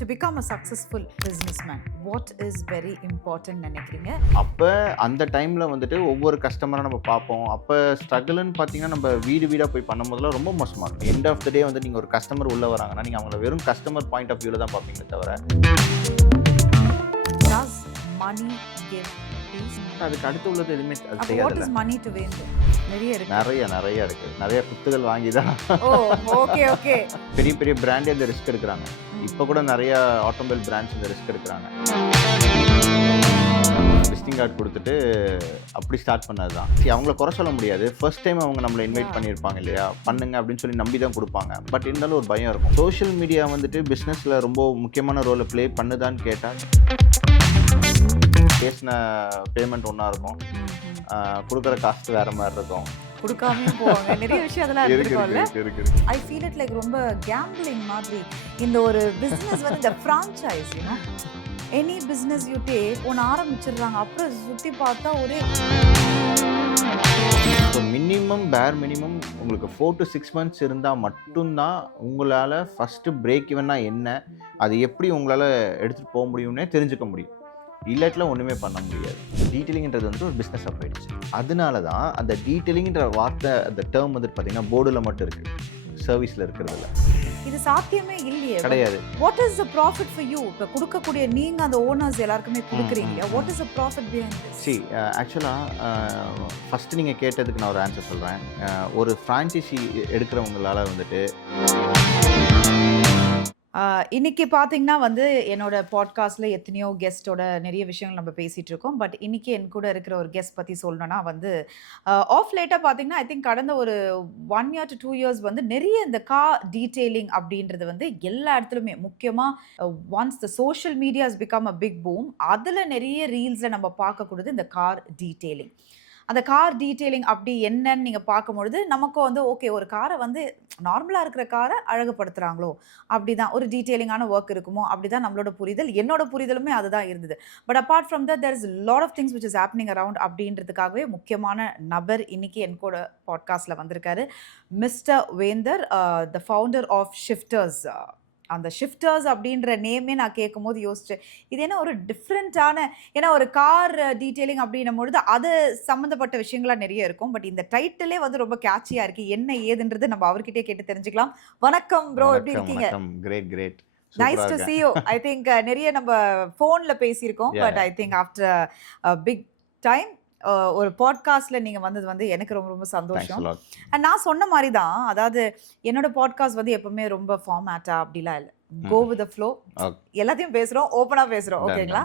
To become a successful businessman, what is very important நினைக்கிறீங்க? அப்போ அந்த டைமில் வந்துட்டு ஒவ்வொரு கஸ்டமராக நம்ம பார்ப்போம். அப்போ ஸ்ட்ரகிள்னு பார்த்தீங்கன்னா நம்ம வீடு வீடாக போய் பண்ணும்போதெல்லாம் ரொம்ப மோசமாக இருக்கும். எண்ட் ஆஃப் த டே வந்து நீங்கள் ஒரு கஸ்டமர் உள்ளே வராங்கன்னா நீங்கள் அவங்கள வெறும் கஸ்டமர் பாயிண்ட் ஆஃப் வியூவில் தான் பார்ப்பீங்களே தவிர Does money give peace? அதுக்கு அடுத்து உள்ளது எதுவுமே அது What செய்யாதுல்ல. is money to win? நிறைய இருக்கு. நிறைய இருக்குது. நிறைய குத்துகள் வாங்கி தான் ஓ ஓகே பெரிய பெரிய பிராண்டே இந்த ரிஸ்க் எடுக்கிறாங்க. இப்போ கூட நிறைய ஆட்டோமொபைல் பிராண்ட்ஸ் இந்த ரிஸ்க் எடுக்கிறாங்க. விசிட்டிங் கார்டு கொடுத்துட்டு அப்படி ஸ்டார்ட் பண்ணது தான். அவங்கள குறை சொல்ல முடியாது. ஃபர்ஸ்ட் டைம் அவங்க நம்மளை இன்வைட் பண்ணியிருப்பாங்க இல்லையா, பண்ணுங்க அப்படின்னு சொல்லி நம்பி தான் கொடுப்பாங்க. பட் இருந்தாலும் ஒரு பயம் இருக்கும். சோஷியல் மீடியா வந்துட்டு பிஸ்னஸில் ரொம்ப முக்கியமான ரோலை ப்ளே பண்ணுதான்னு கேட்டால் பேசின பேமெண்ட் ஒன்றா இருக்கும், கொடுக்குற காஸ்ட் வேற மாதிரி இருக்கும். கொடுக்காம போவாங்க. நிறைய விஷயம் அதெல்லாம் இருக்குல்ல. இருக்கு. I feel it like ரொம்ப கேம்பிளிங் மாதிரி. இந்த ஒரு பிசினஸ் வந்து இந்த franchise, you know, any business you take ஒன்று ஆரம்பிச்சிடுறாங்க, அப்புறம் சுற்றி பார்த்தா ஒரே பேர் மினிமம் உங்களுக்கு 4 to 6 months இருந்தால் மட்டும்தான் உங்களால் ஃபஸ்ட்டு பிரேக் இவன்னா என்ன, அது எப்படி உங்களால் எடுத்துகிட்டு போக முடியும்னே தெரிஞ்சுக்க முடியும். இல்லாட்டில் ஒன்றுமே பண்ண முடியாது. டீட்டெயிலிங்கிறது வந்து ஒரு பிஸ்னஸாக போயிடுச்சு. அதனால தான் அந்த டீட்டெயிலிங்கிற வார்த்தை, அந்த டேர்ம் வந்துட்டு பார்த்தீங்கன்னா போர்டில் மட்டும் இருக்குது, சர்வீஸில் இருக்கிறதில்ல. இது சாத்தியமே இல்லையே. கிடையாது. What is the profit for you? இப்போ கொடுக்கக்கூடிய நீங்கள் அந்த ஓனர்ஸ் எல்லாருக்குமே கொடுக்குறீங்க. What is the profit behind this? C ஆக்சுவலாக ஃபஸ்ட்டு நீங்கள் கேட்டதுக்கு நான் ஒரு ஆன்சர் சொல்கிறேன். ஒரு ஃப்ரான்ச்சைசி எடுக்கிறவங்களால வந்துட்டு இன்னைக்கு பார்த்தீங்கன்னா வந்து என்னோட பாட்காஸ்ட்டில் எத்தனையோ கெஸ்ட்டோட நிறைய விஷயங்கள் நம்ம பேசிகிட்டு இருக்கோம். பட் இன்னைக்கு என் கூட இருக்கிற ஒரு கெஸ்ட் பற்றி சொல்லணும்னா வந்து ஆஃப் லேட்டாக பார்த்தீங்கன்னா ஐ திங்க் கடந்த ஒரு 1 year to 2 years வந்து நிறைய இந்த கார் டீட்டெயிலிங் அப்படின்றது வந்து எல்லா இடத்துலையுமே, முக்கியமாக once the social medias become a big boom, அதில் நிறைய ரீல்ஸில் நம்ம பார்க்கக்கூடியது இந்த கார் டீட்டெயிலிங். அந்த கார் டீட்டெயிலிங் அப்படி என்னன்னு நீங்கள் பார்க்கும்பொழுது நமக்கும் வந்து ஓகே, ஒரு காரை வந்து நார்மலாக இருக்கிற காரை அழகுபடுத்துகிறாங்களோ, அப்படி தான் ஒரு டீட்டெயிலிங்கான ஒர்க் இருக்குமோ, அப்படி தான் நம்மளோட புரிதல். என்னோட புரிதலுமே அதுதான் இருந்தது. But apart from that there is lot of things which is happening around அப்படின்றதுக்காகவே முக்கியமான நபர் இன்னைக்கு என் கூட பாட்காஸ்ட்டில் வந்திருக்காரு. Mister Vendhar, the founder of Shifters. அந்த ஷிஃப்டர்ஸ் அப்படின்ற நேமே நான் கேட்கும் போது யோசிச்சேன், இது என்ன ஒரு டிஃப்ரெண்ட்டான, ஏன்னா ஒரு கார் டீட்டெயிலிங் அப்படின்னும் பொழுது அது சம்மந்தப்பட்ட விஷயங்களாக நிறைய இருக்கும். பட் இந்த டைட்டிலே வந்து ரொம்ப கேட்சியாக இருக்குது. என்ன ஏதுன்றது நம்ம அவர்கிட்டே கேட்டு தெரிஞ்சுக்கலாம். வணக்கம் ப்ரோ, எப்படி இருக்கீங்க? Great. Nice to see you. I think நிறைய நம்ம ஃபோனில் பேசியிருக்கோம். But I think after big time ஒரு பாட்காஸ்ட்டில் நீங்கள் வந்தது வந்து எனக்கு ரொம்ப ரொம்ப சந்தோஷம். அண்ட் நான் சொன்ன மாதிரி தான், அதாவது என்னோட பாட்காஸ்ட் வந்து எப்பவுமே ரொம்ப ஃபார்மேட்டா அப்படிலாம் இல்லை, கோ வித் த ஃப்ளோ, எல்லாத்தையும் பேசுகிறோம், ஓப்பனாக பேசுகிறோம், ஓகேங்களா?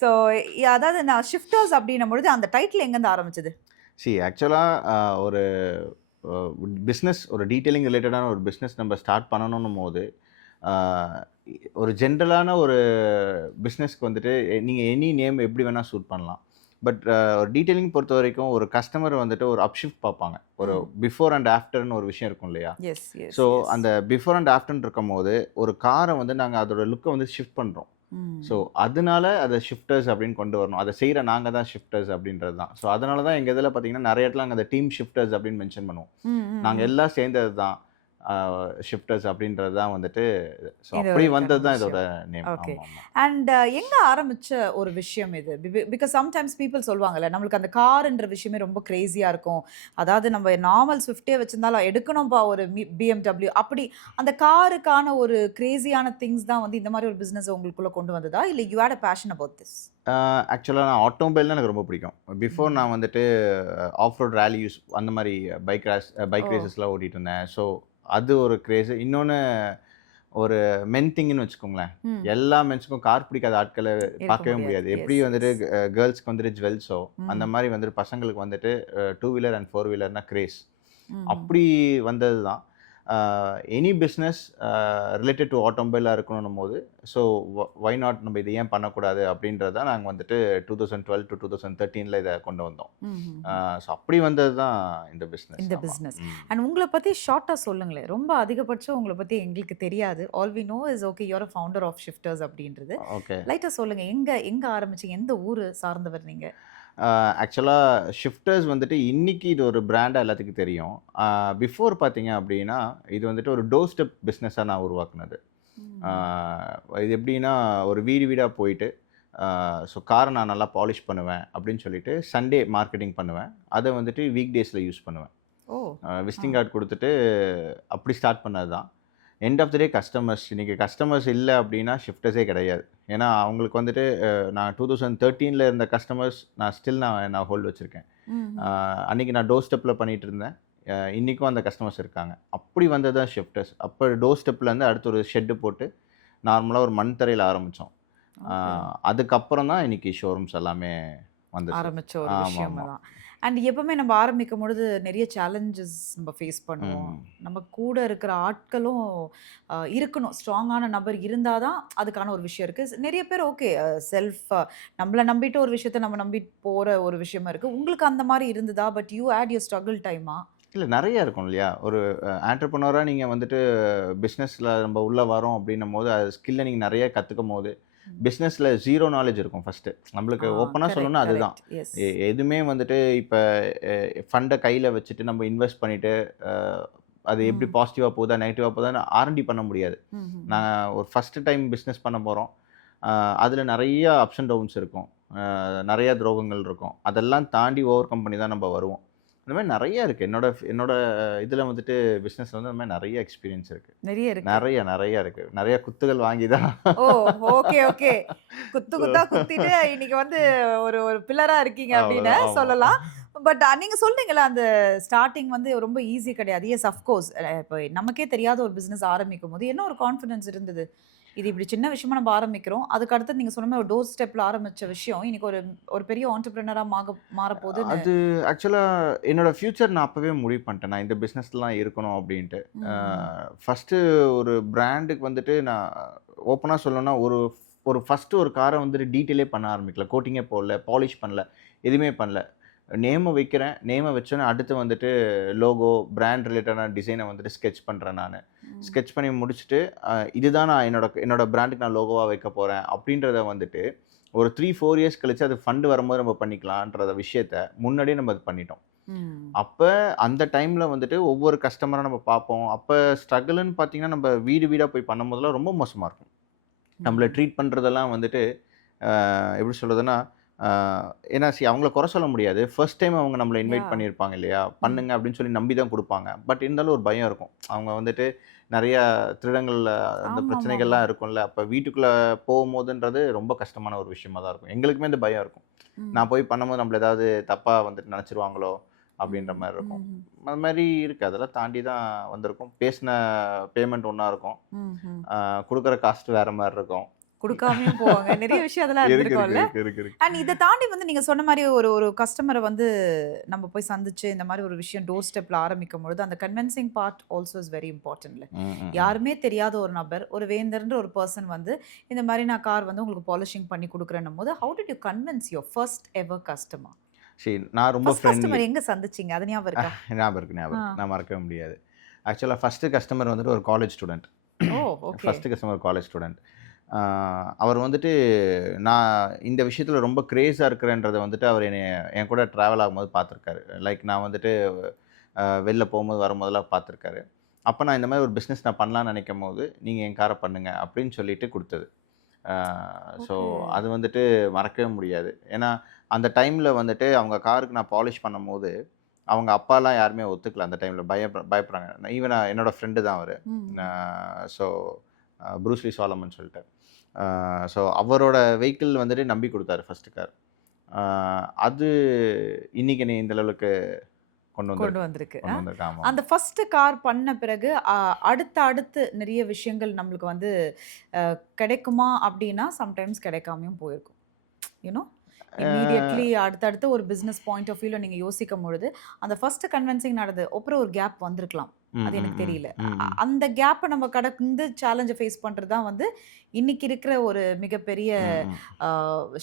ஸோ அதாவது நான் ஷிஃப்டர்ஸ் அப்படின்னும் பொழுது அந்த டைட்டில் எங்கேருந்து ஆரம்பிச்சது? ஆக்சுவலாக ஒரு பிஸ்னஸ், ஒரு டீட்டெயிலிங் ரிலேட்டடான ஒரு பிஸ்னஸ் நம்ம ஸ்டார்ட் பண்ணணும் போது ஒரு ஜென்ரலான ஒரு பிஸ்னஸ்க்கு வந்துட்டு நீங்கள் எனி நேம் எப்படி வேணால் சூட் பண்ணலாம். பட் ஒரு டீட்டெயிலிங் பொறுத்த வரைக்கும் ஒரு கஸ்டமர் வந்துட்டு ஒரு அப்ஷிஃப்ட் பார்ப்பாங்க. ஒரு பிஃபோர் அண்ட் ஆஃப்டர்னு ஒரு விஷயம் இருக்கும் இல்லையா? ஸோ அந்த பிஃபோர் அண்ட் ஆஃப்டர்னு இருக்கும் போது ஒரு காரை வந்து நாங்கள் அதோட லுக்கை வந்து ஷிஃப்ட் பண்ணுறோம். ஸோ அதனால அதை ஷிஃப்டர்ஸ் அப்படின்னு கொண்டு வரணும். அதை செய்கிற நாங்கள் தான் ஷிஃப்டர்ஸ் அப்படின்றது தான். ஸோ அதனால தான் எங்கள் இதில் பார்த்தீங்கன்னா நிறைய இடத்துல நாங்கள் அந்த டீம் ஷிஃப்டர்ஸ் அப்படின்னு மென்ஷன் பண்ணுவோம். நாங்கள் எல்லாம் சேர்ந்தது தான் ஷிஃப்டர்ஸ் அப்படின்றது தான் வந்துட்டு. ஸோ அப்படி வந்தது தான் இதோட நேம். ஓகே. அண்ட் எங்கே ஆரம்பித்த ஒரு விஷயம் இது? பிகாஸ் சம்டைம்ஸ் பீப்புள் சொல்லுவாங்கல்ல, நம்மளுக்கு அந்த கார்ன்ற விஷயமே ரொம்ப க்ரேஸியாக இருக்கும். அதாவது நம்ம நார்மல் ஸ்விஃப்டே வச்சுருந்தாலும் எடுக்கணும்ப்பா ஒரு BMW, அப்படி அந்த காருக்கான ஒரு க்ரேஸியான திங்ஸ் தான் வந்து இந்த மாதிரி ஒரு பிஸ்னஸ் உங்களுக்குள்ளே கொண்டு வந்ததா, இல்லை you had a passion about this? ஆக்சுவலாக நான் ஆட்டோமொபைல் எனக்கு ரொம்ப பிடிக்கும். பிஃபோர் நான் வந்துட்டு ஆஃப் ரோட் ரேலி யூஸ் அந்த மாதிரி பைக் ரேசஸ்லாம் ஓட்டிகிட்டு இருந்தேன். ஸோ அது ஒரு கிரேஸு. இன்னொன்று ஒரு மென் திங்னு வச்சுக்கோங்களேன், எல்லா மென்ஸுக்கும் கார் பிடிக்காத ஆட்களை பார்க்கவே முடியாது. எப்படி வந்துட்டு கேர்ள்ஸ்க்கு வந்துட்டு ஜுவல்ஸோ அந்த மாதிரி வந்துட்டு பசங்களுக்கு வந்துட்டு 2 வீலர் அண்ட் 4 வீலர்னா கிரேஸ். அப்படி வந்தது தான். எனி பிஸ்னஸ் ரிலேட்டட் டு ஆட்டோமொபைலாக இருக்கணும் போது, ஸோ வை நாட், நம்ம இதை ஏன் பண்ணக்கூடாது அப்படின்றத நாங்கள் வந்துட்டு 2012 to 2013 இதை கொண்டு வந்தோம். ஸோ அப்படி வந்தது தான் இந்த பிஸ்னஸ். அண்ட் உங்களை பற்றி ஷார்ட்டாக சொல்லுங்களேன். ரொம்ப அதிகபட்சம் உங்களை பற்றி எங்களுக்கு தெரியாது. All we know is okay, you're a founder of Shifters அப்படின்றது. ஓகே, லைட்டாக சொல்லுங்கள், எங்கே ஆரம்பிச்சிங்க, எந்த ஊர் சார்ந்தவர் நீங்கள்? ஆக்சுவலாக ஷிஃப்டர்ஸ் வந்துட்டு இன்றைக்கி இது ஒரு பிராண்டாக எல்லாத்துக்கும் தெரியும். பிஃபோர் பார்த்தீங்க அப்படின்னா இது வந்துட்டு ஒரு டோர் ஸ்டெப் பிஸ்னஸாக நான் உருவாக்குனது. ம். இது எப்படின்னா ஒரு வீடு வீடாக போயிட்டு ஸோ காரை நான் நல்லா பாலிஷ் பண்ணுவேன் அப்படின்னு சொல்லிட்டு சண்டே மார்க்கெட்டிங் பண்ணுவேன். அதை வந்துட்டு வீக் டேஸில் யூஸ் பண்ணுவேன். ஓ! ஆ. விசிட்டிங் கார்டு குடுத்துட்டு அப்படி ஸ்டார்ட் பண்ணது தான். End of the day customers இன்னைக்கு கஸ்டமர்ஸ் இல்ல அப்படின்னா ஷிஃப்டர்ஸே கிடையாது. ஏன்னா அவங்களுக்கு வந்துட்டு நான் 2013ல இருந்த கஸ்டமர்ஸ் நான் ஸ்டில் நான் ஹோல்ட் வச்சிருக்கேன். அ ம்ஹ்ம். அன்னைக்கு நான் டோர் ஸ்டெப்ல பண்ணிட்டு இருந்தேன். இன்னைக்கும் அந்த கஸ்டமர்ஸ் இருக்காங்க. அப்படி வந்தது தான் ஷிஃப்டர்ஸ். அப்ப டோர் ஸ்டெப்லேருந்து அடுத்து ஒரு ஷெட் போட்டு நார்மலா ஒரு மண் தரையில ஆரம்பிச்சோம். அ ஓகே. அதுக்கப்புறம் தான் இன்னைக்கு ஷோரூம்ஸ் எல்லாமே வந்துச்சு. ஆரம்பிச்ச ஒரு விஷயம் ஆமாமா. தான். அண்ட் எப்பவுமே நம்ம ஆரம்பிக்கும் பொழுது நெறைய சேலஞ்சஸ் நம்ம ஃபேஸ் பண்ணுவோம். ம். நம்ம கூட இருக்கிற ஆட்களும் இருக்கணும். ஸ்ட்ராங்கான நபர் இருந்தா தான் அதுக்கான ஒரு விஷயம் இருக்கு. நெறைய பேர் ஓகே செல்ஃப் நம்மள நம்பிட்டு ஒரு விஷயத்த நம்ம நம்பி போற ஒரு விஷயமா இருக்கு. உங்களுக்கு அந்த மாரி இருந்ததா? But you had your struggle டைமா? இல்ல நெறைய இருக்கும் இல்லையா? ஒரு ஆன்டர்பிரினியரா நீங்க வந்துட்டு பிசினஸ்ல நம்ம உள்ள வரோம் அப்படின்னும்போது, அது ஸ்கில்ல நீங்க நெறைய கத்துக்கும்போது, ம். பிசினஸ்ல 0 நாலேட்ஜ் இருக்கும் ஃபர்ஸ்ட்டு. நம்மளுக்கு ஆ ஓப்பனா கரெக்ட், சொல்லணும்னா அதுதான். கரெக்ட். எஸ். எதுவுமே வந்துட்டு இப்ப ஃபண்ட கையில வச்சுட்டு நம்ம இன்வெஸ்ட் பண்ணிட்டு, அ அது எப்படி ம். பாசிட்டிவா போகுதா, நெகட்டிவா போகுதான்னு ஆர்&டி பண்ண முடியாது. ம்ஹ்ம். நான் ஒரு ஃபர்ஸ்ட்டு டைம் பிசினஸ் பண்ண போறோம். அதுல நெறைய அப்ஸ் அண்ட் டவுன்ஸ் இருக்கும். நெறைய துரோகங்கள் இருக்கும். அதெல்லாம் தாண்டி ஓவர் கம் பண்ணி தான் நம்ம வருவோம். இந்த மாரி நெறைய இருக்கு. என்னோட இதுல வந்துட்டு பிசினஸ்ல வந்து அந்த மாரி நெறைய எக்ஸ்பீரியன்ஸ் இருக்கு. நெறைய இருக்கு. நெறைய இருக்கு. நெறைய குத்துகள் வாங்கி தான் ஓ! Okay, okay. குத்து ஸோ குத்தா குத்திட்டு இன்னைக்கு வந்து ஒரு ஒரு பில்லரா இருக்கீங்க அப்படின்னு அவ்வளோதான். ஆமா. சொல்லலாம். பட் நீங்க சொன்னீங்கல்ல, அந்த ஸ்டார்ட்டிங் வந்து ரொம்ப ஈஸி கிடையாது. Yes of course. இப்ப நமக்கே தெரியாத ஒரு பிசினஸ் ஆரம்பிக்கும்போது, என்ன ஒரு கான்ஃபிடன்ஸ் இருந்தது? இது இப்படி சின்ன விஷயமா நம்ம ஆரம்பிக்கிறோம். அதுக்கு அடுத்து நீங்க சொன்ன மாரி ஒரு டோர் ஸ்டெப்ல ஆரம்பிச்ச விஷயம், இன்னைக்கு ஒரு ஒரு பெரிய ஆண்டர்பிரினரா மாறப்போதுன்னு அது ஆக்சுவலா என்னோட ஃபியூச்சர் நான் அப்பவே முடிவு பண்ணிட்டேன். நான் இந்த பிசினஸ்ல தான் இருக்கணும் அப்டின்ட்டு. அ ம். ஃபர்ஸ்ட்டு ஒரு பிராண்டுக்கு வந்துட்டு நான் ஓப்பனா சொல்லணும்னா, ஒரு ஃபர்ஸ்ட்டு ஒரு கார வந்துட்டு டீட்டெயிலே பண்ண ஆரம்பிக்கல. கோட்டிங்கே போடல, பாலிஷ் பண்ணல, எதுவுமே பண்ணல. நேம வைக்கிறேன். நேம வச்சோனே அடுத்து வந்துட்டு லோகோ, பிராண்ட் ரிலேட்டடான டிசைன வந்துட்டு ஸ்கெட்ச் பண்றேன் நானு. ம். ஸ்கெட்ச் பண்ணி முடிச்சுட்டு, இதுதான் நான் என்னோட பிராண்டுக்கு நான் லோகோவா வைக்க போறேன். அப்டின்றத வந்துட்டு ஒரு 3, 4 இயர்ஸ் கழிச்சு அது ஃபண்ட் வரும்போது நம்ம பண்ணிக்கலான்ற விஷயத்த முன்னாடியே நம்ம அது பண்ணிட்டோம். ம். அப்ப அந்த டைம்ல வந்துட்டு ஒவ்வொரு கஸ்டமரா நம்ம பார்ப்போம். அப்ப ஸ்ட்ரகுல்ன்னு பார்த்தீங்கன்னா, நம்ம வீடு வீடா போய் பண்ணும்போதெல்லாம் ரொம்ப மோசமா இருக்கும். நம்மள ம். ட்ரீட் பண்றதெல்லாம் வந்துட்டு எப்படி சொல்றதுன்னா, அ ஏன்னா அவங்கள குறை சொல்ல முடியாது. ஃபர்ஸ்ட் டைம் அவங்க நம்மள இன்வைட் யாஹ்! பண்ணியிருப்பாங்க இல்லையா? ம். பண்ணுங்க அப்படின்னு சொல்லி நம்பி தான் குடுப்பாங்க. பட் இருந்தாலும் ஒரு பயம் இருக்கும். அவங்க வந்துட்டு நெறைய திருடங்கள் அந்த ஆமாமாமா. பிரச்சனைகள்லாம் இருக்கும்ல. அப்ப வீட்டுக்குள்ள போகும்போதுன்றது ரொம்ப கஷ்டமான ஒரு விஷயமா தான் இருக்கும். எங்களுக்குமே இந்த பயம் இருக்கும். ம். நான் போய் பண்ணும்போது நம்மள ஏதாவது தப்பா வந்துட்டு நெனச்சுருவாங்களோ? அப்படின்ற ம். மாரி இருக்கும். ம்ஹ்ம். அது மாரி இருக்கு. அதெல்லாம் தாண்டி தான் வந்திருக்கோம். பேசின பேமெண்ட் ஒண்ணா இருக்கும். ம்ஹ்ம். அ குடுக்குற காஸ்ட் வேற மாரி இருக்கும். குடுக்காமயும் போவாங்க. நெறைய விஷயம் அதெல்லாம் இருக்கு, இருக்கு, இருந்திருக்கும்ல. இருக்கு, இருக்கு, இருக்கு. அண்ட் இத தாண்டி வந்து நீங்க சொன்ன மாரி ஒரு ஒரு கஸ்டமர வந்து நம்ம போய் சந்திச்சு, இந்த மாரி ஒரு விஷயம் டோர் ஸ்டெப்ல ஆரம்பிக்கும்பொழுது, அந்த convincing part also is very இம்பார்ட்டன்ட்ல. ம், ம், ம். யாருமே தெரியாத ஒரு நபர், ஒரு வேந்தர்ன்ற ஒரு பெர்சன் வந்து, இந்த மாரி நான் கார் வந்து உங்களுக்கு பாலிஷிங் பண்ணி குடுக்குறேன்னும்போது, how did you convince your first ever customer? நான் ரொம்ப ஃபர்ஸ்ட் ஃப்ரெண்ட்லி. கஸ்டமர் எங்க சந்திச்சீங்க? அது ஞாபகம் இருக்கா? ஞாபகம் இருக்கு, ஞாபகம் ஆ. இருக்கு. நான் மறக்கவே முடியாது. ஆக்சுவலா ஃபர்ஸ்ட்டு கஸ்டமர் வந்துட்டு ஒரு காலேஜ் ஸ்டூடண்ட். ஓ! Okay. First customer college student. ஆ அவர் வந்துட்டு நான் இந்த விஷயத்தில ரொம்ப கிரேஸா இருக்கிறேன்றத வந்துட்டு அவர் என் கூட ட்ராவல் ஆகும்போது பார்த்துருக்காரு. லைக் நான் வந்துட்டு வெளில போம்போது, வரும்போதெல்லாம் பார்த்துருக்காரு. அப்ப நான் இந்த மாரி ஒரு பிசினஸ் நான் பண்ணலான்னு நெனைக்கும்போது, "நீங்க என் கார பண்ணுங்க" அப்படின்னு சொல்லிட்டு குடுத்தது. ஆ ஸோ ஓகே. அது வந்துட்டு மறக்கவே முடியாது. ஏன்னா, அந்த டைம்ல வந்துட்டு அவங்க காருக்கு நான் பாலிஷ் பண்ணும்போது, அவங்க அப்பாலாம் யாருமே ஒத்துக்கல அந்த டைம்ல. பயப்படுறாங்க. ஈவன் என்னோட ஃப்ரெண்டு தான் அவரு. ம். ஸோ ப்ரூஸ்லி சாலமன் சொல்லிட்டு. ஸோ அவரோட வெஹிக்கிள் வந்துட்டு நம்பி குடுத்தாரு ஃபர்ஸ்ட்டு கார். ஆ அது இன்னைக்கு என்னைய இந்த லெவலுக்கு கொண்டு கொண்டு வந்திருக்கு. வந்திருக்கு. கொண்டு வந்திருக்கு. அந்த ஆமாமா. ஃபர்ஸ்ட் கார் பண்ண பிறகு, அடுத்து நெறைய விஷயங்கள் நம்மளுக்கு வந்து அ கிடைக்குமா அப்டின்னா, சம்டைம்ஸ் கிடைக்காமயும் போயிருக்கும். You know? ஆ இம்மீடியட்லி அடுத்தடுத்து ஒரு பிசினஸ் பாயிண்ட் ஆஃப் வியூல நீங்க யோசிக்கும் பொழுது, அந்த ஃபர்ஸ்ட் கன்வின்சிங் நடந்தது. அப்புறம் ஒரு கேப் வந்திருக்கலாம். ம், அது ம், எனக்கு ம், தெரியல. ம், ம். அந்த கேப்ப நம்ம கடந்து சேலஞ்ச ஃபேஸ் பண்றது தான் வந்து, இன்னைக்கு இருக்கிற ஒரு மிகப்பெரிய ம், ம். அ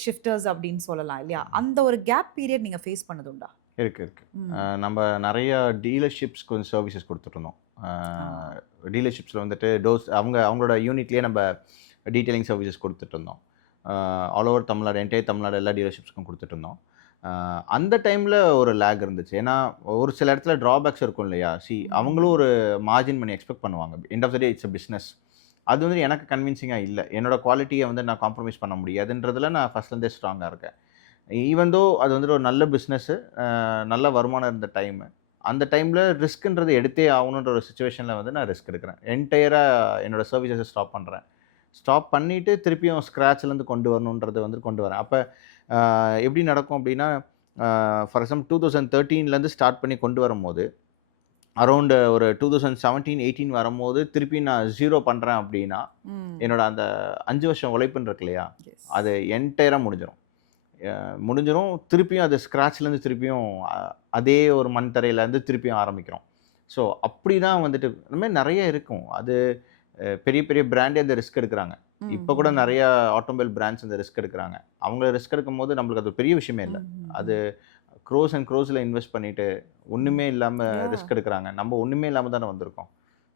ஷிஃப்டர்ஸ் அப்டின்னு சொல்லலாம் இல்லையா? அந்த ஒரு கேப் பீரியட் நீங்க ஃபேஸ் பண்ணது உண்டா? இருக்கு, இருக்கு. ம். நம்ப நெறைய டீலர்ஷிப்ஸ்க்கு வந்து சர்வீசஸ் குடுத்துட்டுருந்தோம். ஆ. டீலர்ஷிப்ஸ்ல வந்துட்டு அவங்களோட யூனிட்லயே நம்ப டீட்டெயிலிங் சர்வீசஸ் குடுத்துட்டுருந்தோம். All over Tamil Nadu, entire Tamil Nadu எல்லா டீலர்ஷிப்ஸ்க்கும் குடுத்துட்டுருந்தோம். அ அந்த டைம்ல ஒரு லேக் இருந்துச்சு. ஏன்னா, ஒரு சில இடத்துல ட்ராபேக்ஸ் இருக்கும் இல்லையா? ம். அவங்களும் ஒரு மார்ஜின் மணி எக்ஸ்பெக்ட் பண்ணுவாங்க. End of the day it's a business. அது வந்து எனக்கு கன்வின்சிங்கா இல்ல. என்னோட குவாலிட்டிய வந்து நான் காம்ப்ரமைஸ் பண்ண முடியாதுன்றதுல நான் ஃபர்ஸ்ட்லேருந்தே ஸ்ட்ராங்கா இருக்கேன். ஈவன் தோ அது வந்துட்டு ஒரு நல்ல பிசினஸ், நல்ல வருமானம் இருந்த டைமு. அந்த டைம்ல ரிஸ்க்ன்றது எடுத்தே ஆகணுன்ற ஒரு சிச்சுவேஷன்ல வந்து நான் ரிஸ்க் எடுக்கிறேன். என்டையரா என்னோட சர்வீஸஸ ஸ்டாப் பண்றேன். ஸ்டாப் பண்ணிட்டு திருப்பியும் ஸ்க்ராட்ச்லேருந்து கொண்டு வரணுன்றத வந்து கொண்டு வரேன். அப்ப எப்படி நடக்கும் அப்படின்னா, ஃபார் எக்ஸாம்பிள் 2013லேருந்து ஸ்டார்ட் பண்ணி கொண்டு வரும்போது, அரவுண்ட் ஒரு 2017, 18 வரும்போது திருப்பி நான் 0 பண்றேன் அப்படின்னா, ம். என்னோட அந்த 5 வருஷம் உழைப்புன்னு இருக்கு இல்லையா? எஸ். அது என்டையரா முடிஞ்சிரும். முடிஞ்சிரும். திருப்பியும் அது ஸ்க்ராட்ச்லேருந்து திருப்பியும் அதே ஒரு மண் தரையிலேருந்து திருப்பியும் ஆரம்பிக்கிறோம். ஸோ அப்படி தான் வந்துட்டு இந்த மாரி நெறைய இருக்கும். அது பெரிய பெரிய பிராண்டே அந்த ரிஸ்க் எடுக்குறாங்க. ம், இப்ப கூட ம். நெறையா ஆட்டோமொபைல் பிராண்ட்ஸ் இந்த ரிஸ்க் எடுக்குறாங்க. அவங்க ரிஸ்க் எடுக்கும்போது நம்மளுக்கு அது ஒரு பெரிய விஷயமே இல்ல. ம், ம், அது ம். க்ரோர்ஸ் அண்ட் க்ரோர்ஸ்ல இன்வெஸ்ட் பண்ணிட்டு, ம். ஒண்ணுமே இல்லாம யாஹ்! ரிஸ்க் எடுக்குறாங்க. நம்ம ஒண்ணுமே இல்லாம தானே வந்திருக்கோம்.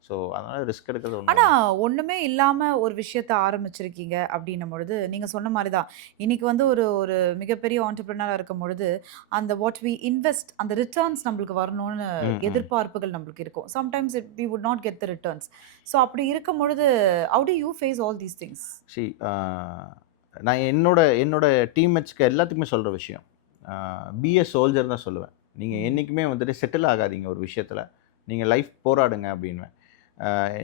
ஸோ அதனால ரிஸ்க் எடுக்கிறது ஆனா, ஒண்ணும் ஒண்ணுமே இல்லாம ஒரு விஷயத்த ஆரம்பிச்சிருக்கீங்க அப்டின்னும் பொழுது, நீங்க சொன்ன மாரி தான். இன்னைக்கு வந்து ஒரு ஒரு மிகப்பெரிய ஆண்டர்பிரினரா இருக்கும்பொழுது, அந்த வாட் வி இன்வெஸ்ட் அந்த ரிட்டர்ன்ஸ் நம்மளுக்கு வரணும்னு ம், ம். எதிர்பார்ப்புகள் நம்மளுக்கு இருக்கும். Sometimes we would not get the returns. So அப்படி இருக்கும்பொழுது, how do you face all these things? See நான் என்னோட என்னோட டீம்மேட்ஸ்க்கு எல்லாத்துக்குமே சொல்ற விஷயம். பி எ சோல்ஜர் தான் சொல்லுவேன். நீங்க ம். என்னைக்குமே வந்துட்டு செட்டில் ஆகாதீங்க ஒரு விஷயத்துல. நீங்க லைஃப் போராடுங்க அப்டின்னுவேன்.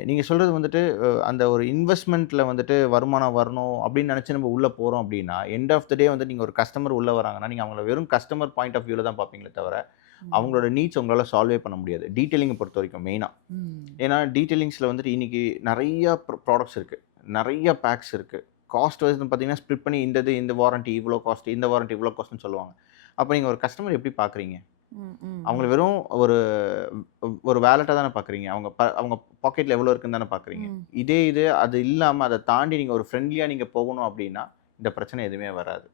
நீங்க சொல்றது வந்துட்டு அந்த ஒரு இன்வெஸ்ட்மென்ட்ல வந்துட்டு வருமானம் வரணும் அப்படின்னு நினைச்சு நம்ம உள்ள போறோம் அப்படின்னா, எண்ட் ஆஃப் த டே வந்து நீங்க ஒரு கஸ்டமர் உள்ள வராங்கன்னா, நீங்க அவங்கள வெறும் கஸ்டமர் பாயிண்ட் ஆஃப் வியூல தான் பார்ப்பீங்களே தவிர, ம். அவங்களோட நீட்ஸ் உங்களால சால்வே பண்ண முடியாது. டீட்டெயிலிங்க பொறுத்தவரைக்கும் மெயினா. ம். ஏன்னா டீட்டெயிலிங்ஸ்ல வந்துட்டு இன்னைக்கு நெறைய ப்ராடக்ட்ஸ் இருக்கு. நெறைய பேக்ஸ் இருக்கு. காஸ்ட் வைஸ் பார்த்தீங்கன்னா, ஸ்ப்ளிட் பண்ணி இந்த இது இந்த வாரண்டி இவ்ளோ காஸ்ட், இந்த வாரண்டி இவ்ளோ காஸ்ட்ன்னு சொல்லுவாங்க. அப்ப நீங்க ஒரு கஸ்டமர் எப்படி பார்க்குறீங்க? ம், ம், அவங்கள ம். வெறும் ஒரு ஒரு வாலெட்டா தானே பார்க்குறீங்க. அவங்க பாக்கெட்ல எவ்வளோ இருக்குன்னு தானே பார்க்குறீங்க. ம். இதே இது அது இல்லாம அத தாண்டி நீங்க ஒரு ஃப்ரெண்ட்லியா நீங்க போகணும் அப்டின்னா, இந்த பிரச்சனை எதுவுமே வராது.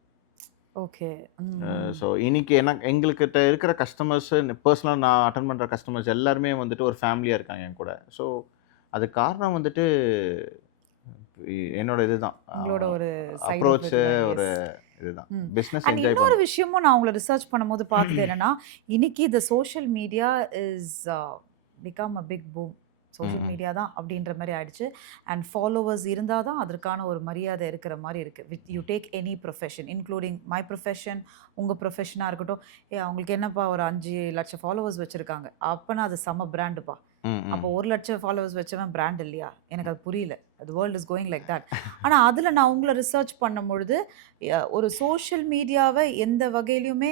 ஓகே. ம். ஸோ இன்னைக்கு எங்கள்கிட்ட இருக்கிற கஸ்டமர்ஸ் பெர்சனலா நான் அட்டெண்ட் பண்ற கஸ்டமர்ஸ் எல்லாருமே வந்துட்டு ஒரு ஃபேமிலியா இருக்காங்க என் கூட. ஸோ அதுக்கு காரணம் வந்துட்டு என்னோட இதுதான். உங்களோட ஒரு சைட் ஆஃப் அப்ரோச் இட் தான். ஒரு எஸ். இதுதான். ம். பிசினஸ் அண்ட் என்ஜாய் இன்னொரு பண்ணணும். விஷயமும் நான் உங்கள ரிசர்ச் பண்ணும்போது பார்த்தது என்னன்னா, இன்னைக்கு இந்த social media is become a big boom. ம், சோஷியல் ம். மீடியா தான் அப்படின்ற மாரி ஆயிடுச்சு. அண்ட் ஃபாலோவர்ஸ் இருந்தா தான் அதற்கான ஒரு மரியாதை இருக்கிற மாரி இருக்கு. You take any profession including my profession, உங்க ப்ரொஃபஷனா இருக்கட்டும். அவங்களுக்கு என்னப்பா ஒரு 5,00,000 ஃபாலோவர்ஸ் வச்சிருக்காங்க. அப்பனா அது செம்ம பிராண்டுப்பா. ம், அப்போ ம். 1,00,000 ஃபாலோவர்ஸ் வச்சவன் பிராண்ட் இல்லையா? எனக்கு அது புரியல. the world is going like that. ஆனா அதுல நான் உங்கள ரிசர்ச் பண்ணும்பொழுது, ஒரு சோஷியல் மீடியாவ எந்த வகையிலயுமே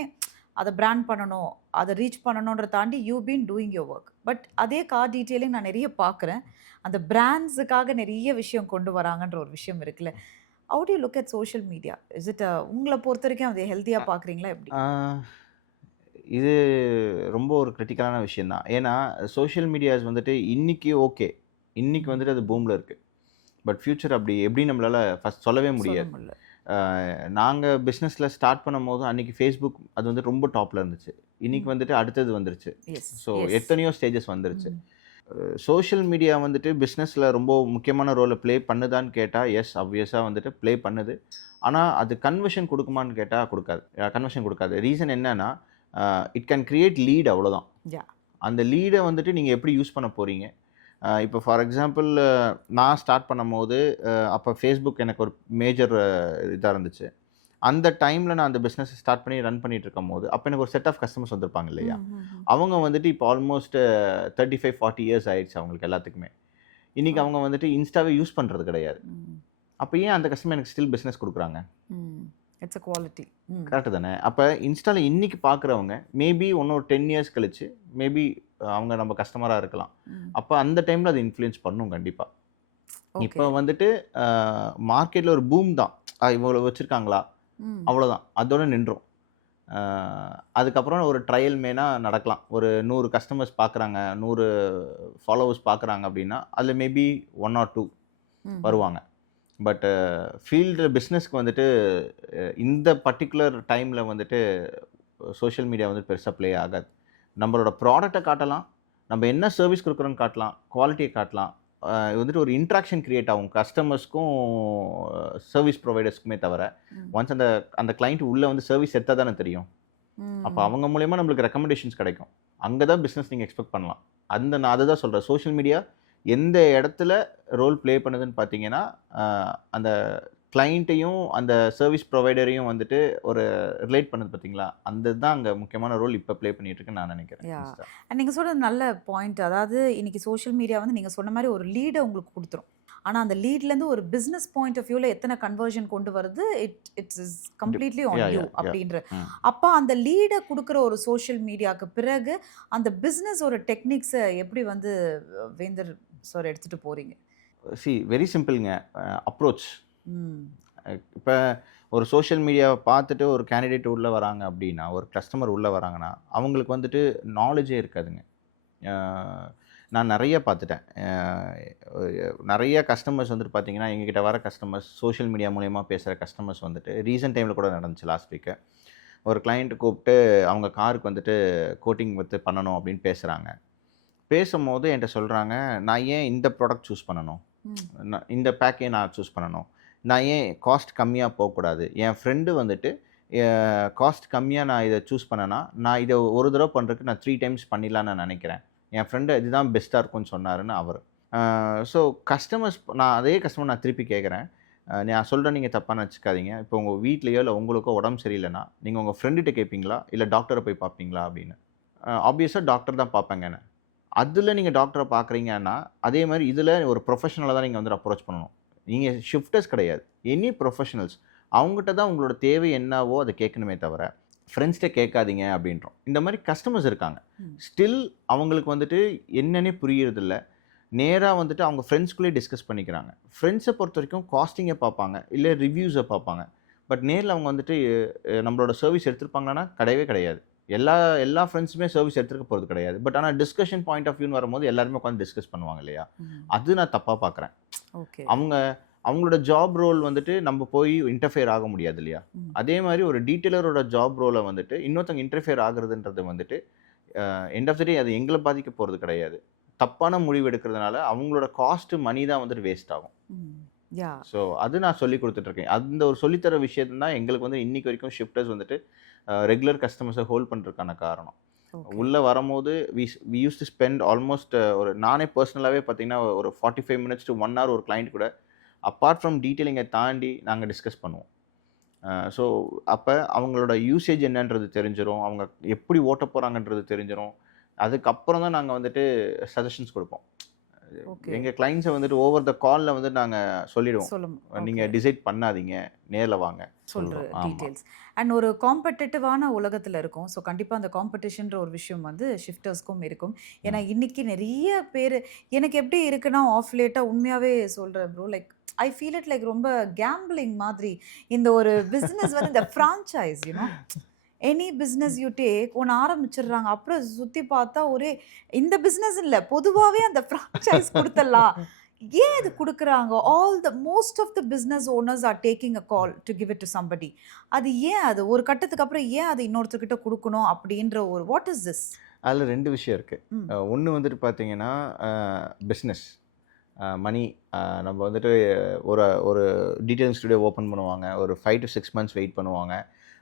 அத பிராண்ட் பண்ணணும், அத ரீச் பண்ணணும்ன்றத தாண்டி you been doing your work. But அதே கார் டீட்டெயிலிங் நான் நெறைய பார்க்குறேன். அந்த பிராண்ட்ஸுக்காக நெறைய விஷயம் கொண்டு வராங்கன்ற ஒரு விஷயம் இருக்குல்ல. How do you look at social media? Is it உங்கள பொறுத்தவரைக்கும் அது ஹெல்த்தியா பார்க்குறீங்களா எப்படி? ஆ இது ரொம்ப ஒரு கிரிட்டிக்கலான விஷயம் தான். ஏன்னா, சோசியல் மீடியாஸ் வந்துட்டு இன்னைக்கு ஓகே. இன்னைக்கு ம். வந்துட்டு அது பூம்ல இருக்கு. பட் ஃபியூச்சர் அப்படி எப்படி நம்மளால ஃபர்ஸ்ட் சொல்லவே சொல்ல முடியாது. முடியல. நாங்க பிசினஸ்ல ஸ்டார்ட் பண்ணும்போது அன்னைக்கு Facebook அது வந்து ரொம்ப டாப்ல இருந்துச்சு. இன்னைக்கு ம். வந்துட்டு அடுத்தது வந்துருச்சு. Yes, so yes. எத்தனையோ ஸ்டேஜஸ் வந்துருச்சு. ம். சோஷியல் மீடியா வந்துட்டு பிசினஸ்ல ரொம்ப முக்கியமான ரோல ப்ளே பண்ணுதான்னு கேட்டா, எஸ் ஆப்வியஸா வந்துட்டு ப்ளே பண்ணுது. ஆனா அது கன்வர்ஷன் குடுக்குமான்னு கேட்டா குடுக்காது. கன்வர்ஷன் குடுக்காது. ரீசன் என்னன்னா, இட் கேன் கிரியேட் லீட் அவ்வளோதான். யா. அந்த லீட வந்துட்டு நீங்க எப்படி யூஸ் பண்ண போறீங்க? இப்போ ஃபார் எக்ஸாம்பிள் நான் ஸ்டார்ட் பண்ணும்போது, அப்ப Facebook எனக்கு ஒரு மேஜர் இதா இருந்துச்சு. அந்த டைம்ல நான் அந்த பிசினஸ் ஸ்டார்ட் பண்ணி ரன் பண்ணிட்டு இருக்கும்போது, அப்ப எனக்கு ஒரு செட் ஆஃப் கஸ்டமர்ஸ் வந்திருப்பாங்க இல்லையா? ம், ம், ம். அவங்க வந்துட்டு இப்போ ஆல்மோஸ்ட் 35, 40 இயர்ஸ் ஆயிடுச்சு அவங்களுக்கு எல்லாத்துக்குமே. இன்னைக்கு வாவ்! அவங்க வந்துட்டு இன்ஸ்டாவே யூஸ் பண்றது கிடையாது. ம். அப்ப ஏன் அந்த கஸ்டமர் எனக்கு ஸ்டில் பிசினஸ் குடுக்குறாங்க? ம். It's a quality. ம். கரெக்ட்டு தானே? அப்ப இன்ஸ்டால இன்னைக்கு பார்க்குறவங்க, மேபி இன்னும் ஒரு 10 இயர்ஸ் கழிச்சு, மேபி அவங்க நம்ம கஸ்டமரா இருக்கலாம். ம். அப்ப அந்த டைம்ல அது இன்ஃப்ளூயன்ஸ் பண்ணும் கண்டிப்பா. ஓகே. இப்ப வந்துட்டு அ மார்க்கெட்ல ஒரு பூம் தான். இவ்வளோ வச்சிருக்காங்களா? ம். அவ்வளோதான். அதோட நின்றும். அ அதுக்கப்புறம் ஒரு ட்ரையல் மேனா நடக்கலாம். ஒரு 100 கஸ்டமர்ஸ் பார்க்குறாங்க, 100 ஃபாலோவர்ஸ் பார்க்குறாங்க அப்படின்னா, அதில மேபி 1 ஆர் 2 ம்ஹ்ம். வருவாங்க. பட் ஃபீல்டு பிசினஸ்க்கு வந்துட்டு இந்த பர்ட்டிகுலர் டைம்ல வந்துட்டு சோஷியல் மீடியா வந்து பெருசா ப்ளே ஆகாது. நம்மளோட ப்ராடக்ட்ட காட்டலாம். நம்ம என்ன சர்விஸ் குடுக்குறோம்னு காட்டலாம். குவாலிட்டிய காட்டலாம். வந்துட்டு ஒரு இன்டராக்ஷன் கிரியேட் ஆகும். கஸ்டமர்ஸ்க்கும், சர்விஸ் புரொவைடர்ஸ்க்குமே தவிர, ம். ஒன்ஸ் அந்த அந்த கிளையண்ட் உள்ள வந்து சர்விஸ் எடுத்தா தானே தெரியும். அப்ப ம். அவங்க மூலியமா நம்மளுக்கு ரெக்கமெண்டேஷன்ஸ் கிடைக்கும். அங்க தான் பிசினஸ் நீங்க எக்ஸ்பெக்ட் பண்ணலாம். நான் அததான் சொல்றேன். சோஷியல் மீடியா எந்த இடத்துல ரோல் ப்ளே பண்ணுதுன்னு பார்த்தீங்கன்னா, அந்த கிளையண்ட்டையும், அந்த சர்வீஸ் ப்ரொவைடரையும் வந்துட்டு ஒரு ரிலேட் பண்ணுது பார்த்தீங்களா? அந்த தான் அங்க முக்கியமான ரோல் இப்ப ப்ளே பண்ணிட்டு இருக்குன்னு நான் நினைக்கிறேன். யா Insta. அண்ட் நீங்க சொல்றது நல்ல பாயிண்ட். அதாவது இன்னைக்கு சோஷியல் மீடியா வந்து நீங்க சொன்ன மாரி ஒரு லீட உங்களுக்கு குடுத்துரும். ஆனா அந்த லீட்லேருந்து ஒரு பிசினஸ் பாயிண்ட் ஆஃப் வியூல எத்தன கன்வர்ஷன் கொண்டு வருது, it's is completely on Yeah, you yeah, yeah. அப்படின்ற. ம். அப்ப அந்த லீட குடுக்குற ஒரு சோஷியல் மீடியாக்கு பிறகு அந்த பிசினஸ் ஒரு டெக்னிக்ஸ எப்படி வந்து வேந்தர் சார் எடுத்துட்டு போறீங்க? வெரி சிம்பிள்ங்க. அப்ரோச். ம். இப்ப ஒரு சோஷியல் மீடியாவ பார்த்துட்டு ஒரு கேண்டிடேட் உள்ள வராங்க அப்படின்னா, ஒரு கஸ்டமர் உள்ள வராங்கன்னா, அவங்களுக்கு வந்துட்டு நாலேட்ஜே இருக்காதுங்க. அ நான் நெறைய பார்த்துட்டேன். நெறைய கஸ்டமர்ஸ் வந்துட்டு பார்த்தீங்கன்னா, எங்ககிட்ட வர கஸ்டமர்ஸ் சோஷியல் மீடியா மூலியமா பேசுற கஸ்டமர்ஸ் வந்துட்டு ரீசென்ட் டைம்ல கூட நடந்துச்சு லாஸ்ட் வீக்கு. ஒரு கிளையண்ட் கூப்பிட்டு அவங்க காருக்கு வந்துட்டு கோட்டிங் வந்து பண்ணணும் அப்படின்னு பேசுறாங்க. பேசும்போது என்ட்ட சொல்றாங்க, "நான் ஏன் இந்த ப்ராடக்ட் சூஸ் பண்ணணும்? ம். இந்த பேக்கே நான் சூஸ் பண்ணணும். நான் ஏன் காஸ்ட் கம்மியா போக்கூடாது? என் ஃப்ரெண்டு வந்துட்டு காஸ்ட் கம்மியா நான் இத சூஸ் பண்ணேன்னா, நான் இத ஒரு தடவ பண்றதுக்கு நான் 3 டைம்ஸ் பண்ணிடலாம்னு நான் நெனைக்கிறேன். என் ஃப்ரெண்டு இதுதான் பெஸ்ட்டா இருக்கும்னு சொன்னாருன்னு" அவரு. ஸோ கஸ்டமர்ஸ் நான் அதே கஸ்டமர் நான் திருப்பி கேட்குறேன். நான் சொல்றேன் நீங்க தப்பா நெனச்சுக்காதீங்க. இப்போ உங்க வீட்லயோ இல்ல உங்களுக்கோ உடம்பு சரியில்லன்னா, நீங்க உங்க ஃப்ரெண்டுட்ட கேட்பீங்களா? இல்ல டாக்டர போய் பார்ப்பீங்களா? அப்படின்னு. ஆப்வியஸா டாக்டர் தான் பார்ப்பேங்கன்னு. அதுல நீங்க டாக்டர பார்க்குறீங்கன்னா, அதே மாரி இதுல ஒரு ப்ரொஃபஷனலா தான் நீங்க வந்து அப்ரோச் பண்ணணும். நீங்க ஷிஃப்டர்ஸ் கிடையாது. Any professionals. அவங்கட்ட தான் உங்களோட தேவை என்னவோ அத கேட்கணுமே தவிர, ஃப்ரெண்ட்ஸ்ட்ட கேட்காதீங்க அப்படின்றோம். இந்த மாரி கஸ்டமர்ஸ் இருக்காங்க. ம். ஸ்டில் அவங்களுக்கு வந்துட்டு என்னன்னே புரியறதில்ல. நேரா வந்துட்டு அவங்க ஃப்ரெண்ட்ஸ்குள்ளேயே டிஸ்கஸ் பண்ணிக்கிறாங்க. ஃப்ரெண்ட்ஸ பொறுத்தவரைக்கும் காஸ்டிங்க பார்ப்பாங்க. இல்ல ரிவ்யூஸ பார்ப்பாங்க. பட் நேர்ல அவங்க வந்துட்டு நம்மளோட சர்வீஸ் எடுத்திருப்பாங்களான்னா, கிடையவே கிடையாது. எல்லா எல்லா ஃப்ரெண்ட்ஸுமே சர்வீஸ் எடுத்துருக்க போறது கிடையாது. பட் ஆனா டிஸ்கஷன் பாயிண்ட் ஆஃப் வியூன்னு வரும்போது எல்லாருமே உட்கார்ந்து டிஸ்கஸ் பண்ணுவாங்க இல்லையா? ம். அது நான் தப்பா பார்க்குறேன். ஓகே. அவங்க அவங்களோட ஜாப் ரோல் வந்துட்டு நம்ம போய் இன்டர்ஃபியர் ஆக முடியாது இல்லையா? ம். அதே மாரி ஒரு டீட்டெய்லரோட ஜாப் ரோல வந்துட்டு இன்னொருத்தவங்க இன்டர்ஃபியர் ஆகுறதுன்றது வந்துட்டு எண்ட் ஆஃப் த டே அது எங்கள பாதிக்க போறது கிடையாது. தப்பான முடிவு எடுக்கிறதுனால அவங்களோட காஸ்ட் மணி தான் வந்துட்டு வேஸ்ட் ஆகும். ம். யா. ஸோ அது நான் சொல்லிக் குடுத்துட்டுருக்கேன். அந்த ஒரு சொல்லி தர விஷயம் தான் எங்களுக்கு வந்து இன்னைக்கு வரைக்கும் ஷிஃப்டர்ஸ் வந்துட்டு ரெகுலர் கஸ்டமர்ஸ ஹோல்ட் பண்றதுக்கான காரணம். ஓகே. உள்ள வரும்போது we used to spend almost ஒரு நானே பெர்சனலாவே பார்த்தீங்கன்னா, ஒரு 45 மினிட்ஸ் டூ 1 ஹவர் ஒரு கிளையண்ட் கூட அப்பார்ட் ஃப்ரம் டீட்டெயிலிங்க தாண்டி நாங்க டிஸ்கஸ் பண்ணுவோம். ஸோ அப்ப அவங்களோட யூசேஜ் என்னன்றது தெரிஞ்சிரும். அவங்க எப்படி ஓட்டப் போறாங்கன்றது தெரிஞ்சிரும். அதுக்கப்புறம் தான் நாங்க வந்துட்டு சஜஷன்ஸ் குடுப்போம். ஓகே. எங்க கிளையண்ட்ஸ வந்துட்டு ஓவர் த கால்ல வந்து நாங்க சொல்லிடுவோம். சொல்லும். நீங்க ஓகே. டிசைட் பண்ணாதீங்க. நேர்ல வாங்க சொல்ற சொல்றோம். ஆமா. டீட்டெயில்ஸ். அண்ட் ஒரு காம்படிட்டிவான உலகத்துல இருக்கோம். ஸோ கண்டிப்பா அந்த காம்படிஷன்ற ஒரு விஷயம் வந்து ஷிஃப்டர்ஸ்க்கும் இருக்கும். ஏன்னா ம். இன்னைக்கு நெறைய பேரு எனக்கு எப்படி இருக்குன்னா, ஆஃப் லேட்டா உண்மையாவே சொல்றேன் bro. Like I feel it like ரொம்ப கேம்பிளிங் மாதிரி. இந்த ஒரு பிசினஸ் வந்து இந்த franchise any business you take ஒண்ணு ஆரம்பிச்சுடுறாங்க. அப்புறம் சுத்தி பார்த்தா ஒரே இந்த பிசினஸ் இல்ல. பொதுவாவே அந்த ஃப்ரான்சைஸ் குடுத்துடலாம். ஏன் இது குடுக்குறாங்க? All the most of the business owners are taking a call to give it to somebody. அது ஏன் அது ஒரு கட்டத்துக்கு அப்புறம் ஏன் அது இன்னொருத்தர்கிட்ட குடுக்கணும் அப்படின்ற ஒரு வாட் இஸ் திஸ்? அதுல 2 விஷயம் இருக்கு. ம். ஒண்ணு வந்துட்டு பார்த்தீங்கன்னா, பிசினஸ். மணி நம்ம வந்துட்டு ஒரு ஒரு டீட்டெயிலிங் ஸ்டுடியோ ஓப்பன் பண்ணுவாங்க. ஒரு 5 to 6 மந்த்ஸ் வெயிட் பண்ணுவாங்க.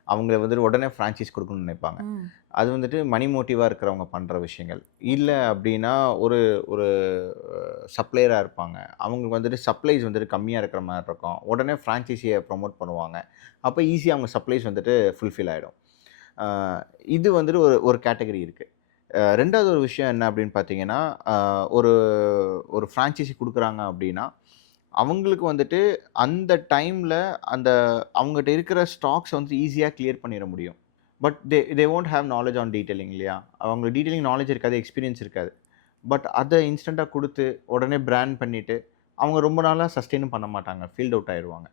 அவங்கள வந்துட்டு உடனே ஃப்ரான்சைஸ் குடுக்கணும்னு நினைப்பாங்க. ம். அது வந்துட்டு மணி மோட்டிவா இருக்கிறவங்க பண்ற விஷயங்கள். இல்ல அப்டின்னா ஒரு ஒரு சப்ளையரா இருப்பாங்க. அவங்களுக்கு வந்துட்டு சப்ளைஸ் வந்துட்டு கம்மியா இருக்கிற மாரி இருக்கும். உடனே ஃப்ரான்சைஸிய ப்ரமோட் பண்ணுவாங்க. அப்ப ஈஸியா அவங்க சப்ளைஸ் வந்துட்டு ஃபுல்ஃபில் ஆயிடும். அ இது வந்துட்டு ஒரு ஒரு கேட்டகரி இருக்கு. 2வது ஒரு விஷயம் என்ன அப்படின்னு பார்த்தீங்கன்னா, ஒரு ஒரு ஃப்ரான்சைஸி குடுக்குறாங்க அப்படின்னா, அவங்களுக்கு வந்துட்டு அந்த டைம்ல அந்த அவங்கட்ட இருக்கிற ஸ்டாக்ஸ வந்து ஈஸியா கிளியர் பண்ணிற முடியும். But they won't have knowledge on detailing இல்லையா? அவங்களுக்கு டீட்டெயிலிங் நாலேட்ஜ் இருக்காது, எக்ஸ்பீரியன்ஸ் இருக்காது. பட் அத இன்ஸ்டன்ட்டா குடுத்து, உடனே பிராண்ட் பண்ணிட்டு, அவங்க ரொம்ப நாளா சஸ்டெயினும் பண்ண மாட்டாங்க. ஃபீல்ட் அவுட் ஆயிருவாங்க.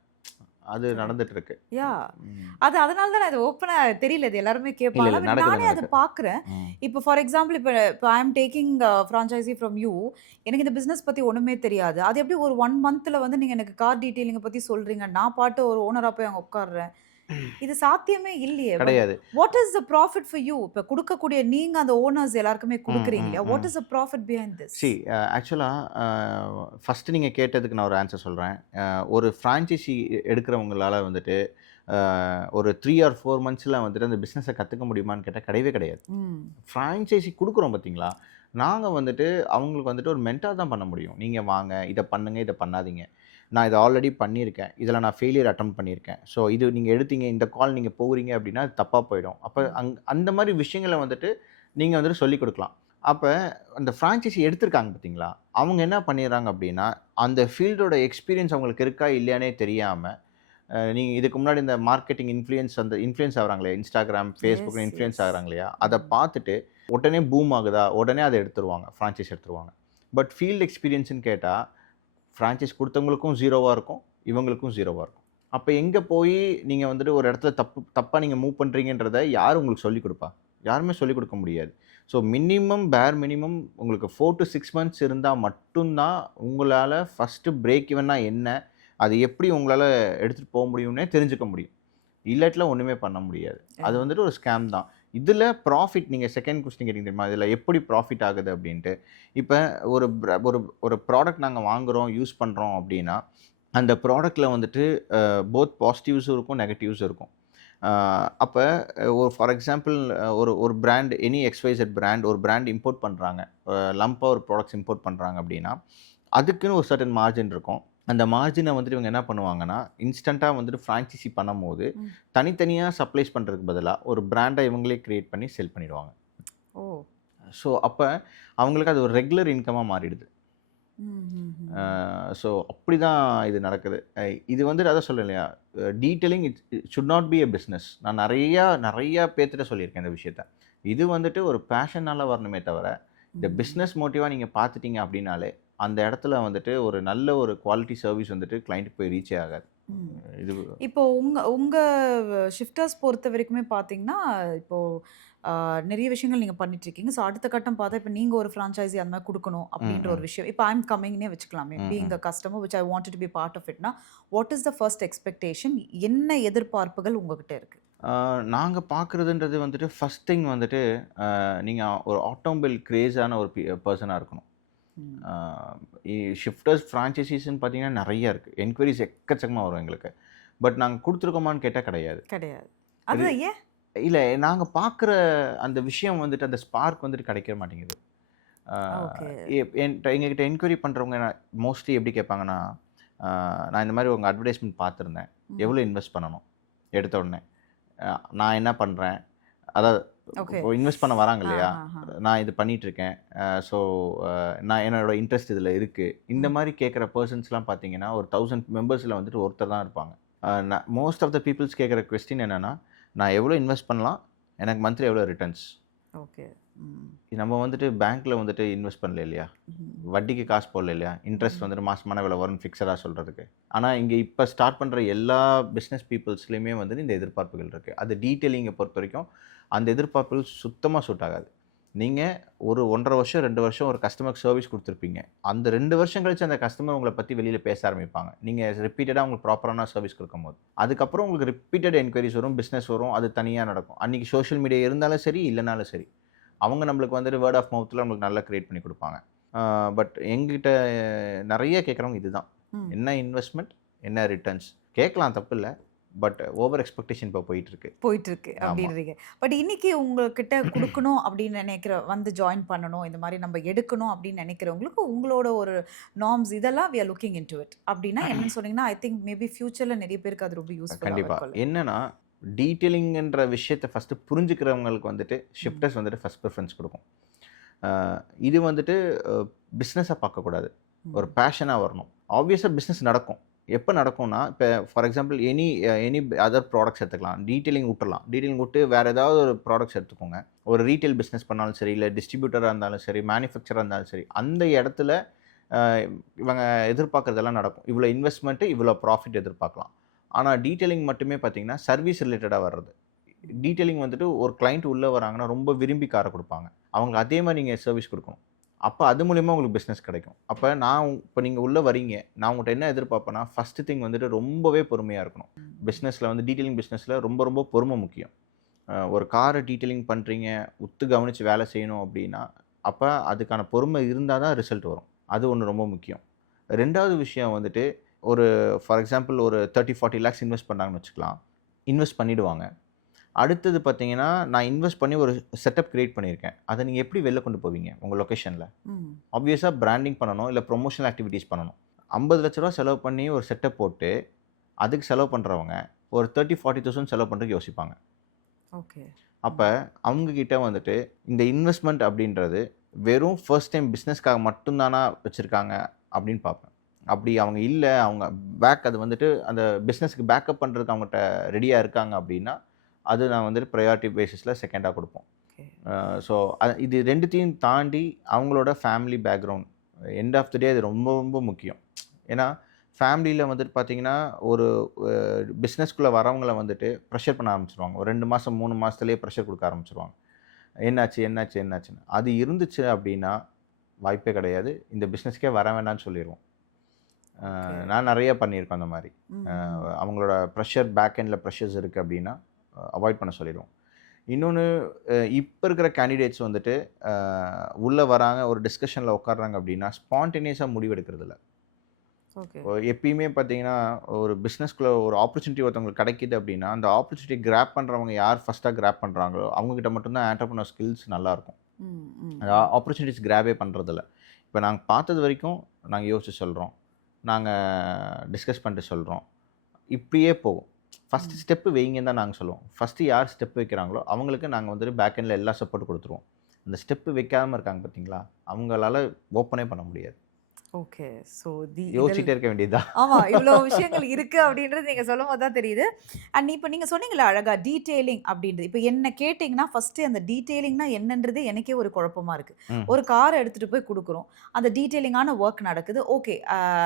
அது கரெக்ட். நடந்துட்டு இருக்கு. யா. ம். அது அதனால தான் நான் இது ஓப்பனா தெரியல. இது எல்லாருமே இல்ல, கேட்பாங்க. இல்ல. பட் நடக்குது, நானே அத நடக்குது. பார்க்குறேன். ம். இப்போ ஃபார் எக்ஸாம்பிள் இப்ப ஐ அம் டேக்கிங் ஃப்ரான்சைசி ஃப்ரம் யூ. எனக்கு இந்த பிசினஸ் பத்தி ஒண்ணுமே தெரியாது. அது எப்படி ஒரு 1 மந்த்ல வந்து நீங்க எனக்கு கார் டீட்டெயிலிங்க பத்தி சொல்றீங்க. நான் பாட்டு ஒரு ஓனரா போய் அங்க உட்கார்றேன். இது சாத்தியமே இல்லையே. பட் கிடையாது. What is the profit for you? இப்ப குடுக்கக்கூடிய நீங்க அந்த ஓனர்ஸ் எல்லாருக்குமே ம், குடுக்குறீங்க ம், இல்லையா? ம். What is the profit behind this? C ஆக்சுவலா ஃபர்ஸ்ட்டு நீங்க கேட்டதுக்கு நான் ஒரு ஆன்சர் சொல்றேன். ஒரு ஃப்ரான்சைசி எடுக்கிறவங்களால வந்துட்டு, ஒரு 3 ஆர் 4 மந்த்ஸ்ல வந்துட்டு அந்த பிசினஸ கத்துக்க முடியுமான்னு கேட்டா கிடையவே கிடையாது. ம். ஃப்ரான்சைசி குடுக்குறோம் பார்த்தீங்களா? நாங்க வந்துட்டு அவங்களுக்கு வந்துட்டு ஒரு மென்டார் தான் பண்ண முடியும். நீங்க வாங்க, இத பண்ணுங்க, இத பண்ணாதீங்க. நான் இத ஆல்ரெடி பண்ணியிருக்கேன். இதில நான் ஃபெயிலியர் அட்டெம்ப்ட் பண்ணியிருக்கேன். ஸோ இது நீங்க எடுத்தீங்க, இந்த கால் நீங்க போகுறீங்க அப்டின்னா, அது தப்பா போயிடும். அப்ப ம். அந்த மாரி விஷயங்கள வந்துட்டு நீங்க வந்துட்டு சொல்லிக் குடுக்கலாம். அப்ப அந்த ஃப்ரான்சைசி எடுத்திருக்காங்க பார்த்தீங்களா, அவங்க என்ன பண்ணிடுறாங்க அப்டின்னா, அந்த ஃபீல்டோட எக்ஸ்பீரியன்ஸ் அவங்களுக்கு இருக்கா இல்லையான்னே தெரியாம, நீங்க இதுக்கு முன்னாடி இந்த மார்க்கெட்டிங் இன்ஃப்ளூயன்ஸ் ஆகுறாங்களே, Instagram, எஸ், Facebookன்னு இன்ஃப்ளூயன்ஸ் எஸ். ஆகுறாங்க இல்லையா? அத ம். பார்த்துட்டு உடனே பூம் ஆகுதா, உடனே அத எடுத்துருவாங்க. ஃப்ரான்சைஸ் எடுத்துருவாங்க. பட் ஃபீல்ட் எக்ஸ்பீரியன்ஸ்ன்னு கேட்டா, ஃப்ரான்சைஸ் குடுத்தவங்களுக்கும் 0வா இருக்கும். இவங்களுக்கும் 0வா இருக்கும். அப்ப எங்க போயி நீங்க வந்துட்டு ஒரு இடத்துல தப்பா நீங்க மூவ் பண்றீங்கன்றத யார் உங்களுக்கு சொல்லிக் குடுப்பா? யாருமே சொல்லிக் குடுக்க முடியாது. ஸோ பேர் மினிமம் உங்களுக்கு 4 டூ 6 மந்த்ஸ் இருந்தா மட்டும் தான் உங்களால ஃபர்ஸ்ட்டு பிரேக் ஈவன்னா என்ன? அது எப்படி உங்களால எடுத்துட்டு போ முடியும்னே தெரிஞ்சுக்க முடியும். இல்லாட்டிலாம் ஒண்ணுமே பண்ண முடியாது. அது ஆ. வந்துட்டு ஒரு ஸ்கேம் தான். இதுல ப்ராஃபிட் நீங்க செகண்ட் கொஸ்டின் கேட்டீங்க தெரியுமா? இதுல எப்படி ப்ராஃபிட் ஆகுது அப்டின்ட்டு. இப்ப ஒரு ஒரு ஒரு ப்ராடக்ட் நாங்க வாங்குறோம், யூஸ் பண்றோம் அப்டின்னா, அந்த ப்ராடக்ட்ல வந்துட்டு போத் பாசிட்டிவ்ஸும் இருக்கும், நெகட்டிவ்ஸும் இருக்கும். அ அப்ப ஒரு ஃபார் எக்ஸாம்பிள் ஒரு ஒரு பிராண்ட் எக்ஸ்ஒய்செட் பிராண்ட் ஒரு பிராண்ட் இம்போர்ட் பண்றாங்க. லம்பா ஒரு ப்ராடக்ட்ஸ் இம்போர்ட் பண்றாங்க அப்டின்னா, அதுக்குன்னு ஒரு சர்டன் மார்ஜின் இருக்கும். அந்த மார்ஜின வந்துட்டு இவங்க என்ன பண்ணுவாங்கன்னா, இன்ஸ்டன்ட்டா வந்துட்டு ஃப்ரான்சைசி பண்ணும்போது, ம். தனித்தனியா சப்ளைஸ் பண்றதுக்கு பதிலா, ஒரு பிராண்ட இவங்களே கிரியேட் பண்ணி செல் பண்ணிடுவாங்க. ஓ! ஸோ, அப்ப அவங்களுக்கு அது ஒரு ரெகுலர் இன்கம்மா மாறிடுது. ம்ஹ்ஹ்ம். ஸோ, அப்படிதான் இது நடக்குது. இது வந்துட்டு அதான் சொல்றேன் இல்லையா? Detailing it should not be a business. நான் நெறையா பேத்துட்ட சொல்லியிருக்கேன் இந்த விஷயத்த. இது வந்துட்டு ஒரு பேஷனால வரணுமே தவிர, இந்த ம். பிசினஸ் மோட்டிவா நீங்க பார்த்துட்டீங்க அப்படின்னாலே, அந்த இடத்துல வந்துட்டு ஒரு நல்ல ஒரு குவாலிட்டி சர்விஸ் வந்துட்டு கிளையன்ட்க்கு போய் ரீச்சே ஆகாது. ம். இது இப்போ உங்க உங்க ஷிஃப்டர்ஸ் பொறுத்த வரைக்குமே பார்த்தீங்கன்னா, இப்போ நெறைய விஷயங்கள் நீங்க பண்ணிட்டுருக்கீங்க. ஸோ அடுத்த கட்டம் பார்த்தா, இப்ப நீங்க ஒரு ஃப்ரான்சைஸி அந்த மாரி குடுக்கணும் ம், அப்படின்ற ஒரு ம், விஷயம். இப்ப ஐ அம் கம்மிங்ன்னே வச்சுக்கலாமே. ம், பீயிங் ம். A customer which I wanted to be part of இட்னா, what is the first expectation? என்ன எதிர்பார்ப்புகள் உங்ககிட்ட இருக்கு? ஆ நாங்க பார்க்குறதுன்றது வந்துட்டு ஃபர்ஸ்ட் திங் வந்துட்டு, நீங்க ஒரு ஆட்டோமொபைல் கிரேஸான ஒரு பெர்சனா இருக்கணும். ம். ஆ ஷிஃப்டர்ஸ் ஃப்ரான்சைசீஸ்ன்னு பார்த்தீங்கன்னா நெறைய இருக்கு. என்குயரீஸ் எக்கச்சக்கமா வரும் எங்களுக்கு. பட் நாங்க குடுத்துருக்கோமான்னு கேட்டா கிடையாது. கிடையாது. இது அதுதான் ஏன்? இல்ல நாங்க பார்க்குற அந்த விஷயம் வந்துட்டு அந்த ஸ்பார்க் வந்துட்டு கிடைக்க மாட்டேங்குது. ஆ ஓகே. எங்ககிட்ட என்குயரி பண்றவங்க மோஸ்ட்லி எப்படி கேட்பாங்கன்னா, ஆ நான் இந்த மாரி உங்க அட்வர்டைஸ்மென்ட் பார்த்துருந்தேன். ம். எவ்வளோ இன்வெஸ்ட் பண்ணணும்? எடுத்த உடனே. நான் என்ன பண்றேன்? அதாவது ஓகே. இப்போ இன்வெஸ்ட் பண்ண வராங்க இல்லையா? ஆஹஹா. நான் இது பண்ணிட்டுருக்கேன். ஸோ நான் என்னோட இன்ட்ரெஸ்ட் இதில இருக்கு. இந்த ம். மாரி கேட்குற பெர்சன்ஸ்லாம் பார்த்தீங்கன்னா, ஒரு 1000 மெம்பர்ஸ்ல வந்துட்டு ஒருத்தர் தான் இருப்பாங்க. மோஸ்ட் ஆஃப் த பீப்பிள்ஸ் கேட்குற கொஸ்டின் என்னன்னா, நான் எவ்வளோ இன்வெஸ்ட் பண்ணலாம்? எனக்கு மந்த்லி எவ்வளோ ரிட்டர்ன்ஸ்? ஓகே. ம். நம்ம வந்துட்டு பேங்க்ல வந்துட்டு இன்வெஸ்ட் பண்ணல இல்லையா? ம். வட்டிக்கு காசு போடல இல்லையா? இன்ட்ரெஸ்ட் ம். வந்துட்டு மாசமான இவ்வளோ வரும்னு ஃபிக்ஸடா சொல்றதுக்கு. ஆனா, இங்க இப்ப ஸ்டார்ட் பண்ற எல்லா பிசினஸ் பீப்பிள்ஸ்லயுமே வந்துட்டு இந்த எதிர்பார்ப்புகள் இருக்கு. அது டீட்டெயிலிங்க பொறுத்தவரைக்கும், அந்த எதிர்பார்ப்புகள் சுத்தமா சூட் ஆகாது. நீங்க ஒரு 1 1/2 வருஷம், 2 வருஷம் ஒரு கஸ்டமருக்கு சர்விஸ் குடுத்துருப்பீங்க. அந்த 2 வருஷம் கழிச்சு அந்த கஸ்டமர் உங்கள பத்தி வெளியில பேச ஆரம்பிப்பாங்க. நீங்க ரிப்பீட்டடா அவங்களுக்கு ப்ராப்பரான சர்விஸ் குடுக்கும்போது. அதுக்கப்புறம் உங்களுக்கு ரிப்பீட்டட் என்குயரீஸ் வரும், பிசினஸ் வரும். அது தனியா நடக்கும். அன்னைக்கு சோசியல் மீடியா இருந்தாலும் சரி, இல்லனாலும் சரி. அவங்க நம்மளுக்கு வந்துட்டு வேர்ட் ஆஃப் மவுத்ல நம்மளுக்கு நல்லா கிரியேட் பண்ணி குடுப்பாங்க. பட் என்கிட்ட நெறைய கேட்குறவங்க இதுதான். ம். என்ன இன்வெஸ்ட்மென்ட்? என்ன ரிட்டர்ன்ஸ்? கேட்கலாம் தப்பில்ல. பட் ஓவர் எக்ஸ்பெக்டேஷன் இப்ப போயிட்டுருக்கு. போயிட்டுருக்கு ஆமா. அப்டின்றீங்க. பட் இன்னைக்கு உங்ககிட்ட குடுக்கணும் அப்டின்னு நெனைக்கிற வந்து ஜாயின் பண்ணணும். இந்த மாரி நம்ம எடுக்கணும் அப்டின்னு நெனைக்கிறவங்களுக்கு உங்களோட ஒரு நார்ம்ஸ் இதெல்லாம் we are looking into it அப்டின்னா என்னன்னு சொன்னீங்கன்னா, ஐ திங்க் மேபி ஃபியூச்சர்ல நெறைய பேருக்கு அது ரொம்ப யூஸ்ஃபுல்லாவும் கண்டிப்பா. இருக்கும்ல. என்னன்னா, டீட்டெயிலிங்ன்ற விஷயத்த ஃபர்ஸ்ட்டு புரிஞ்சுக்கிறவங்களுக்கு வந்துட்டு ம். ஷிஃப்டர்ஸ் வந்துட்டு ஃபர்ஸ்ட் பிரிஃபரன்ஸ் குடுக்கும். அ இது வந்துட்டு அ பிசினஸா பார்க்கக்கூடாது. ஒரு ம். பேஷனா வரணும். ஆப்வியஸா பிசினஸ் நடக்கும். எப்ப நடக்கும்னா, இப்ப for example any other products எடுத்துக்கலாம். டீட்டெயிலிங் விட்டுறலாம். டீட்டெயிலிங் விட்டு வேற ஏதாவது ஒரு ப்ராடக்ட்ஸ் எடுத்துக்கோங்க. ஒரு ரீட்டெயில் பிசினஸ் பண்ணாலும் சரி, இல்ல டிஸ்ட்ரிபியூட்டரா இருந்தாலும் சரி, மேனுஃபேக்சரரா இருந்தாலும் சரி, அந்த இடத்துல அ இவங்க எதிர்பார்க்கிறதெல்லாம் நடக்கும். இவ்வளோ இன்வெஸ்ட்மென்ட், இவ்வளோ ப்ராஃபிட் எதிர்பார்க்கலாம். ஆனா டீட்டெயிலிங் மட்டுமே பார்த்தீங்கன்னா, சர்வீஸ் ரிலேட்டடா வர்றது. ம். டீட்டெயிலிங் வந்துட்டு ஒரு கிளையண்ட் உள்ள வராங்கன்னா, ரொம்ப விரும்பி கார குடுப்பாங்க. அவங்களுக்கு அதே மாரி நீங்க சர்வீஸ் குடுக்கணும். அப்ப அது மூலியமா உங்களுக்கு பிசினஸ் கிடைக்கும். அப்ப இப்ப நீங்க உள்ள வரீங்க. நான் உங்கட்ட என்ன எதிர்பார்ப்பேன்னா, ஃபர்ஸ்ட் திங் வந்துட்டு ரொம்பவே பொறுமையா இருக்கணும். ம். பிசினஸ்ல வந்து டீட்டெயிலிங் பிசினஸ்ல ரொம்ப ரொம்ப பொறுமை முக்கியம். ஒரு கார டீட்டெயிலிங் பண்றீங்க, உத்து கவனிச்சு வேலை செய்யணும் அப்டின்னா, அப்ப அதுக்கான பொறுமை இருந்தா தான் ரிசல்ட் வரும். அது ஒண்ணு ரொம்ப முக்கியம். 2வது விஷயம் வந்துட்டு, ஒரு ஃபார் எக்ஸாம்பிள் ஒரு 30, 40 லேக்ஸ் இன்வெஸ்ட் பண்றாங்கன்னு வச்சுக்கலாம். இன்வெஸ்ட் பண்ணிடுவாங்க. அடுத்தது பார்த்தீங்கன்னா, நான் இன்வெஸ்ட் பண்ணி ஒரு செட்டப் கிரியேட் பண்ணியிருக்கேன். அத நீங்க எப்படி வெளில கொண்டு போவீங்க உங்க லொகேஷன்ல? ம். ஆப்வியஸா பிராண்டிங் பண்ணணும், இல்ல ப்ரொமோஷனல் ஆக்டிவிட்டீஸ் பண்ணணும். ரூ. 50,00,000 செலவு பண்ணி ஒரு செட்டப் போட்டு, அதுக்கு செலவு பண்றவங்க, ஒரு 30, 40,000 செலவு பண்றதுக்கு யோசிப்பாங்க. ஓகே. அப்ப அவங்க கிட்ட வந்துட்டு இந்த இன்வெஸ்ட்மென்ட் அப்படின்றது வெறும் ஃபர்ஸ்ட் டைம் பிசினஸ்க்காக மட்டும் தானா வச்சிருக்காங்க அப்படின்னு பார்ப்பேன். அப்படி அவங்க இல்ல, அவங்க அது வந்துட்டு அந்த பிசினஸ்க்கு பேக்கப் பண்றதுக்கு அவங்கட்ட ரெடியா இருக்காங்க அப்படின்னா, அது நான் வந்துட்டு பிரையாரிட்டி பேசிஸ்ல செகண்டா குடுப்போம். ஓகே. ஸோ இது 2த்தையும் தாண்டி அவங்களோட family background end of the day அது ரொம்ப ரொம்ப முக்கியம். ஏன்னா, ஃபேமிலியில வந்துட்டு பார்த்தீங்கன்னா, ஒரு பிசினஸ்க்குள்ள வரவங்கள வந்துட்டு ப்ரெஷர் பண்ண ஆரம்பிச்சுருவாங்க. ஒரு 2 மாசம், 3 மாசத்திலேயே ப்ரெஷர் குடுக்க ஆரம்பிச்சுருவாங்க. என்னாச்சு, என்னாச்சு, என்னாச்சுன்னு. அது இருந்துச்சு அப்டின்னா, வாய்ப்பே கிடையாது. இந்த பிசினஸ்க்கே வர வேண்டான்னு சொல்லிருவோம். ஓகே. நான் நெறைய பண்ணியிருக்கேன் அந்த மாரி. ம். ம். அவங்களோட ப்ரெஷர் பேக் எண்ட்ல ப்ரெஷர்ஸ் இருக்கு அப்டின்னா, அவாய்ட் பண்ண சொல்லிருவோம். இன்னொன்னு இப்ப இருக்கிற கேண்டிடேட்ஸ் வந்துட்டு, அ உள்ள வராங்க, ஒரு டிஸ்கஷன்ல உட்கார்றாங்க அப்டின்னா, ஸ்பான்டேனியஸா முடிவெடுக்கிறதில்ல. ஓகே. எப்பயுமே பார்த்தீங்கன்னா, ஒரு பிசினஸ்க்குள்ள ஒரு ஆப்பர்ச்சுனிட்டி ஒருத்தவங்களுக்கு கிடைக்குது அப்டின்னா, அந்த ஆப்பர்ச்சுனிட்டி கிராப் பண்றவங்க யார் ஃபர்ஸ்ட்டா கிராப் பண்றாங்களோ, அவங்க கிட்ட மட்டும் தான் ஆன்டர்பிரினியர் ஸ்கில்ஸ் நல்லாருக்கும். ம். ம். அந்த ம். ஆப்பர்ச்சுனிட்டீஸ் கிராபே பண்றதில்ல. இப்ப நாங்க பார்த்தது வரைக்கும் நாங்க யோசிச்சு சொல்றோம். நாங்க டிஸ்கஸ் பண்ணிட்டு சொல்றோம். இப்படியே போகும். ஃபர்ஸ்ட் ம். ஸ்டெப் வைங்கன்னு தான் நாங்க சொல்லுவோம். ஃபர்ஸ்ட் யார் ஸ்டெப் வைக்கிறாங்களோ, அவங்களுக்கு நாங்க வந்துட்டு பேக் எண்ட்ல எல்லா சப்போர்ட் குடுத்துருவோம். அந்த ஸ்டெப் வைக்காம இருக்காங்க பார்த்தீங்களா, அவங்களால ஓப்பனே பண்ண முடியாது. ஓகே. ஸோ இதெல் யோசிச்சிட்டே இருக்க வேண்டியது தான். ஆமா. இவ்ளோ விஷயங்கள் இருக்கு அப்படின்றது நீங்க சொல்லும்போது தான் தெரியுது. அண்ட் இப்ப நீங்க சொன்னீங்கல்ல அழகா டீட்டெயிலிங் அப்படின்றது. இப்ப என்ன கேட்டீங்கன்னா, ஃபர்ஸ்ட்டு அந்த டீட்டெயிலிங்னா என்னன்றதே எனக்கே ஒரு குழப்பமா இருக்கு. ம். ஒரு கார எடுத்துட்டு போய் குடுக்குறோம். அந்த டீட்டெயிலிங்கான வொர்க் நடக்குது. ஓகே.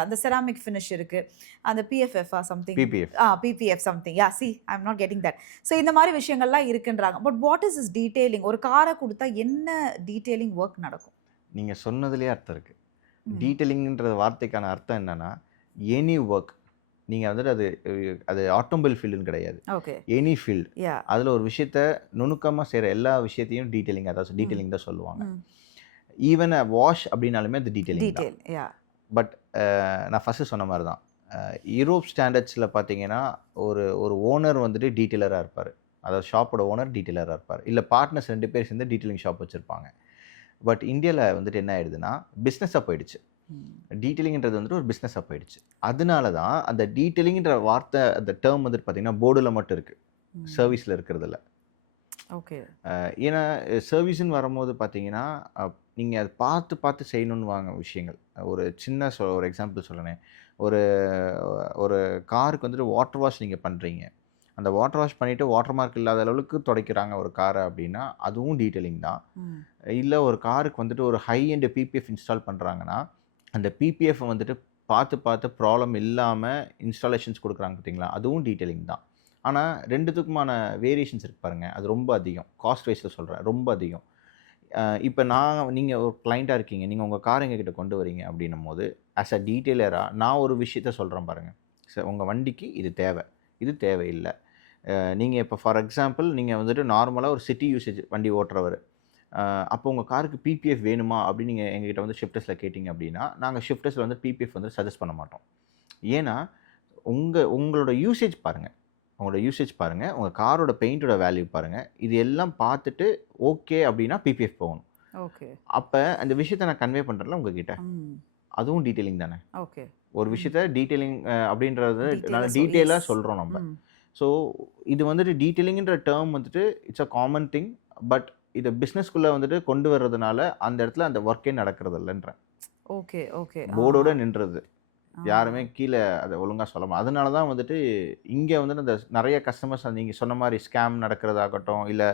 அந்த செராமிக் ஃபினிஷ் இருக்கு. அந்த பிஎஃப்எஃப்பா something PPF. PPF something. I am not getting that. So இந்த மாரி விஷயங்கள்லாம் இருக்குன்றாங்க. But what is this detailing? ஒரு கார குடுத்தா என்ன டீட்டெயிலிங் வொர்க் நடக்கும்? நீங்க சொன்னதிலேயே அர்த்தம் இருக்கு. ம். டீட்டெயிலிங்ன்ற வார்த்தைக்கான அர்த்தம் என்னன்னா, எனி வொர்க். நீங்க வந்துட்டு அது ஆட்டோமொபைல் ஃபீல்டுன்னு கிடையாது. ஓகே. Any field. யாஹ்! அதுல ஒரு விஷயத்த நுணுக்கமா செய்ற எல்லா விஷயத்தையும் டீட்டெயிலிங் அதாவது ம். டீட்டெயிலிங் தான் சொல்லுவாங்க. ம். ஈவன் வாஷ் அப்படின்னாலுமே அது டீட்டெயிலிங் தான். டீட்டெயில். யாஹ்! பட் நான் ஃபர்ஸ்ட்டு சொன்ன மாரி தான். யூரோப் ஸ்டாண்டர்ட்ஸ்ல பார்த்தீங்கன்னா, ஒரு ஒரு ஓனர் வந்துட்டு டீட்டெயிலரா இருப்பாரு. அதாவது ஷாப்போட ஓனர் டீட்டெயிலரா இருப்பாரு. இல்ல பார்ட்னர்ஸ் 2 பேர் சேர்ந்து டீட்டெயிலிங் ஷாப் வச்சிருப்பாங்க. பட் இந்தியால வந்துட்டு என்ன ஆயிடுதுன்னா, பிசினஸா போயிடுச்சு. ம். டீட்டெயிலிங்ன்றது வந்துட்டு ஒரு பிசினஸா போயிடுச்சு. அதனால தான் அந்த டீட்டெயிலிங்ன்ற வார்த்தை அந்த டெர்ம் வந்துட்டு பார்த்தீங்கன்னா, போர்டுல மட்டும் இருக்கு. ம். சர்வீஸ்ல இருக்கிறதில்ல. ஓகே. ஏன்னா சர்வீஸ்ன்னு வரும்போது பார்த்தீங்கன்னா, நீங்க அத பார்த்து பார்த்து செய்யணுன்னுவாங்க விஷயங்கள். ஒரு சின்ன ஒரு எக்ஸாம்பிள் சொல்றேனே. ஒரு ஒரு காருக்கு வந்துட்டு வாட்டர் வாஷ் நீங்க பண்றீங்க. அந்த வாட்டர் வாஷ் பண்ணிட்டு வாட்டர் மார்க் இல்லாத அளவுக்கு துடைக்கிறாங்க ஒரு கார அப்டின்னா, அதுவும் டீட்டெயிலிங் தான். ம். இல்ல ஒரு காருக்கு வந்துட்டு ஒரு ஹை எண்ட் பிபிஎஃப் இன்ஸ்டால் பண்றாங்கன்னா, அந்த பிபிஎஃப் வந்துட்டு பார்த்து பார்த்து ப்ராப்ளம் இல்லாம இன்ஸ்டாலேஷன்ஸ் குடுக்குறாங்க பார்த்தீங்களா? அதுவும் டீட்டெயிலிங் தான். ஆனா 2த்துக்குமான வேரியேஷன்ஸ் இருக்கு பாருங்க. அது ரொம்ப அதிகம். காஸ்ட் வைஸ்ல சொல்றேன். ரொம்ப அதிகம். இப்ப நீங்க ஒரு கிளையன்ட்டா இருக்கீங்க. நீங்க உங்க கார எங்ககிட்ட கொண்டு வரீங்க அப்டின்னும்போது, ஆஸ் அ டீட்டெய்லரா நான் ஒரு விஷயத்த சொல்றேன் பாருங்க. உங்க வண்டிக்கு இது தேவ. இது தேவையில்ல. நீங்க இப்ப ஃபார் எக்ஸாம்பிள் நீங்க வந்துட்டு நார்மலா ஒரு சிட்டி யூசேஜ் வண்டி ஓட்டுறவரு. அ அப்போ உங்க காருக்கு பிபிஎஃப் வேணுமா? அப்படின்னு நீங்க எங்ககிட்ட வந்து ஷிஃப்டர்ஸ்ல கேட்டீங்க அப்படின்னா, நாங்க ஷிஃப்டர்ஸ்ல வந்து பிபிஎஃப் வந்து சஜெஸ்ட் பண்ண மாட்டோம். ஏன்னா, உங்களோட யூசேஜ் பாருங்க. உங்களோட யூசேஜ் பாருங்க. உங்க காரோட பெயிண்டோட வேல்யூ பாருங்க. இது எல்லாம் பார்த்துட்டு ஓகே அப்படின்னா பிபிஎஃப் போகணும். ஓகே. அப்ப அந்த விஷயத்த நான் கன்வே பண்றேன்ல உங்ககிட்ட. ம். அதுவும் டீட்டெயிலிங் தானே. ஓகே. ஒரு ம். விஷயத்த டீட்டெயிலிங் அப்படின்றது டீட்டெயிலா நல்ல டீட்டெயிலா எஸ். சொல்றோம் நம்ப. ம். ஸோ, இது வந்துட்டு டீட்டெயிலிங்ன்ற டெர்ம் வந்துட்டு it's a common thing. But இத பிசினஸ்க்குள்ள வந்துட்டு கொண்டு வர்றதுனால, அந்த இடத்துல அந்த வொர்க்கே நடக்கிறதில்லன்றேன். Okay, okay. போர்டோட நின்றுது. ஆ. யாருமே கீழ அத ஒழுங்கா அதனால தான் வந்துட்டு இங்க வந்துட்டு அந்த நெறைய கஸ்டமர்ஸ் நீங்க சொன்ன மாரி ஸ்கேம் நடக்கிறதாகட்டும், இல்ல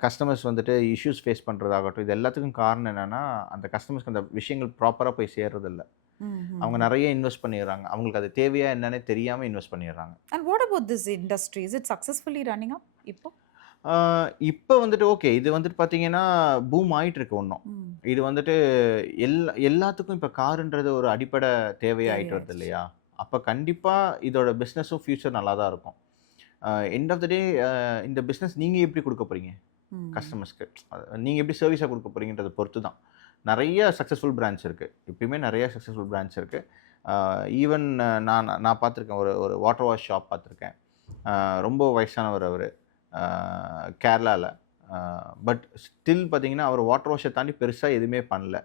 கஸ்டமர்ஸ் வந்துட்டு இஷ்யூஸ் ஃபேஸ் பண்றதாகட்டும், இது எல்லாத்துக்கும் காரணம் என்னன்னா, அந்த கஸ்டமர்ஸ்க்கு அந்த விஷயங்கள் ப்ராப்பரா போய் சேர்றதில்ல. அவங்க ம்ஹ்ஹ்ம். நெறைய இன்வெஸ்ட் பண்ணிர்றாங்க. அவங்களுக்கு அது தேவையா என்னன்னே தெரியாம இன்வெஸ்ட் பண்ணிர்றாங்க. And what about this industry? Is it successfully running up இப்போ? ஆ இப்ப வந்துட்டு ஓகே. இது வந்துட்டு பார்த்தீங்கன்னா, பூம் ஆயிட்டுருக்கு இன்னும். ம். இது வந்துட்டு எல்லாத்துக்கும் இப்ப காருன்றது ஒரு அடிப்படை தேவையா ஆயிட்டு வருது தேவையாயிருச்சு. இல்லையா? அப்ப கண்டிப்பா இதோட பிசினஸும் ஃபியூச்சர் நல்லா தான் இருக்கும். எண்ட் ஆஃப் த டே இந்த பிசினஸ் நீங்க எப்படி குடுக்க போறீங்க ம். கஸ்டமர்ஸ்க்கு? நீங்க எப்படி சர்வீஸா குடுக்க போறீங்கன்றத பொறுத்து தான். நெறைய சக்சஸ்ஃபுல் பிராண்ட்ஸ் இருக்கு. இப்பயுமே நெறைய சக்சஸ்ஃபுல் பிராண்ட்ஸ் இருக்கு. ஈவன் நான் நான் பார்த்துருக்கேன். ஒரு ஒரு வாட்டர் வாஷ் ஷாப் பார்த்துருக்கேன். ரொம்ப வயசானவர் அவரு. கேரளாவில். பட் ஸ்டில் பார்த்தீங்கன்னா, அவர் வாட்டர் வாஷை தாண்டி பெருசாக எதுவுமே பண்ணல.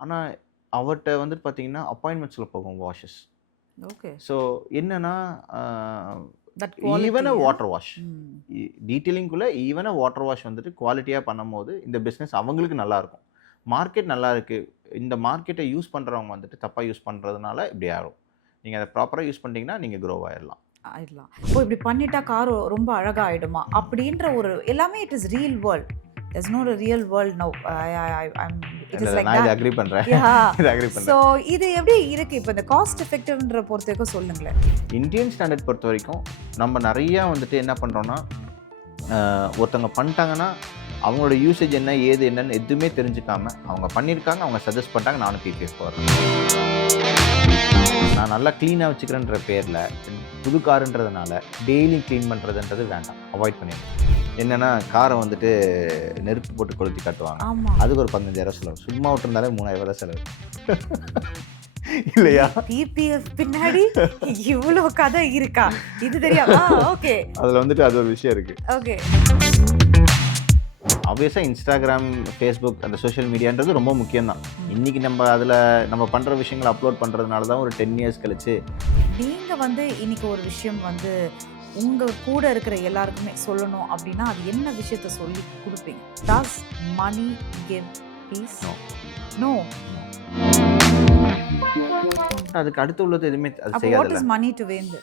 ஆனால் அவர்ட்ட வந்துட்டு பார்த்தீங்கன்னா, அப்பாயின்மெண்ட்ஸில் போகும் வாஷஸ். ஓகே. ஸோ என்னன்னா, that even quality. Water wash டீட்டெயிலிங்குள்ளே ஈவன் வாட்டர் வாஷ் வந்துட்டு குவாலிட்டியாக பண்ணும்போது இந்த பிஸ்னஸ் அவங்களுக்கு நல்லாயிருக்கும். மார்க்கெட் நல்லா இருக்குது. இந்த மார்க்கெட்டை யூஸ் பண்ணுறவங்க வந்துட்டு தப்பாக யூஸ் பண்ணுறதுனால இப்படி ஆகும். நீங்கள் அதை ப்ராப்பராக யூஸ் பண்ணிட்டீங்கன்னா நீங்கள் க்ரோ ஆயிடலாம். ஆயிடலாம். இப்போ இப்படி பண்ணிட்டா கார் ரொம்ப அழகா ஆயிடுமா அப்படின்ற ஒரு எல்லாமே it is real world. there's no a real world now. It is like நான் இதை that. அக்ரி பண்ணுறேன். Yeah. இதை அக்ரி பண்ணுறேன். ஸோ இது எப்படி இருக்கு இப்போ இந்த காஸ்ட் எஃபெக்டிவ்ன்ற பொறுத்த வரைக்கும் சொல்லுங்களேன். இந்தியன் ஸ்டாண்டர்ட் பொறுத்த வரைக்கும் நம்ம நிறையா வந்துட்டு என்ன பண்ணுறோன்னா, ஒருத்தவங்க பண்ணிட்டாங்கன்னா அவங்களோட யூசேஜ் என்ன ஏது என்னன்னு எதுவுமே தெரிஞ்சுக்காம அவங்க பண்ணியிருக்காங்க, அவங்க சஜஸ்ட் பண்ணிட்டாங்க, நானும் பிபிஎஃப் போடுறேன். நான் நல்லா க்ளீனாக வச்சுக்கிறேன்ற பேரில் புது காருன்றதுனால டெய்லி க்ளீன் பண்ணுறதுன்றது வேண்டாம், அவாய்ட் பண்ணிடுங்க. என்னென்னா காரை வந்துட்டு நெருப்பு போட்டு கொளுத்தி காட்டுவாங்க, ஆமா. அதுக்கு ஒரு 15,000 செலவு. சும்மா விட்டுருந்தாலே 3,000 தான் செலவு இல்லையா? பிபிஎஃப் பின்னாடி இவ்வளோ கதை இருக்கா? இது தெரியாதா? ஓகே. அதில் வந்துட்டு அது ஒரு விஷயம் இருக்குது. ஓகே. ஆப்வியஸாக இன்ஸ்டாகிராம், ஃபேஸ்புக் அந்த சோஷியல் மீடியான்றது ரொம்ப முக்கியம்தான். இன்றைக்கி நம்ம அதில் நம்ம பண்ணுற விஷயங்களை அப்லோட் பண்ணுறதுனால தான் ஒரு 10 இயர்ஸ் கழிச்சு நீங்கள் வந்து இன்னைக்கு ஒரு விஷயம் வந்து உங்கள் கூட இருக்கிற எல்லாருக்குமே சொல்லணும் அப்படின்னா அது என்ன விஷயத்த சொல்லி கொடுப்பீங்க? Does money give peace? No. அதுக்கு அடுத்து உள்ளது எதுவுமே அது அப்போ வாட் செய்யாதுல்ல. Is money to want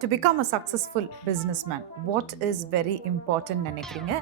to become a successful businessman? What is very important நினைக்கிறீங்க?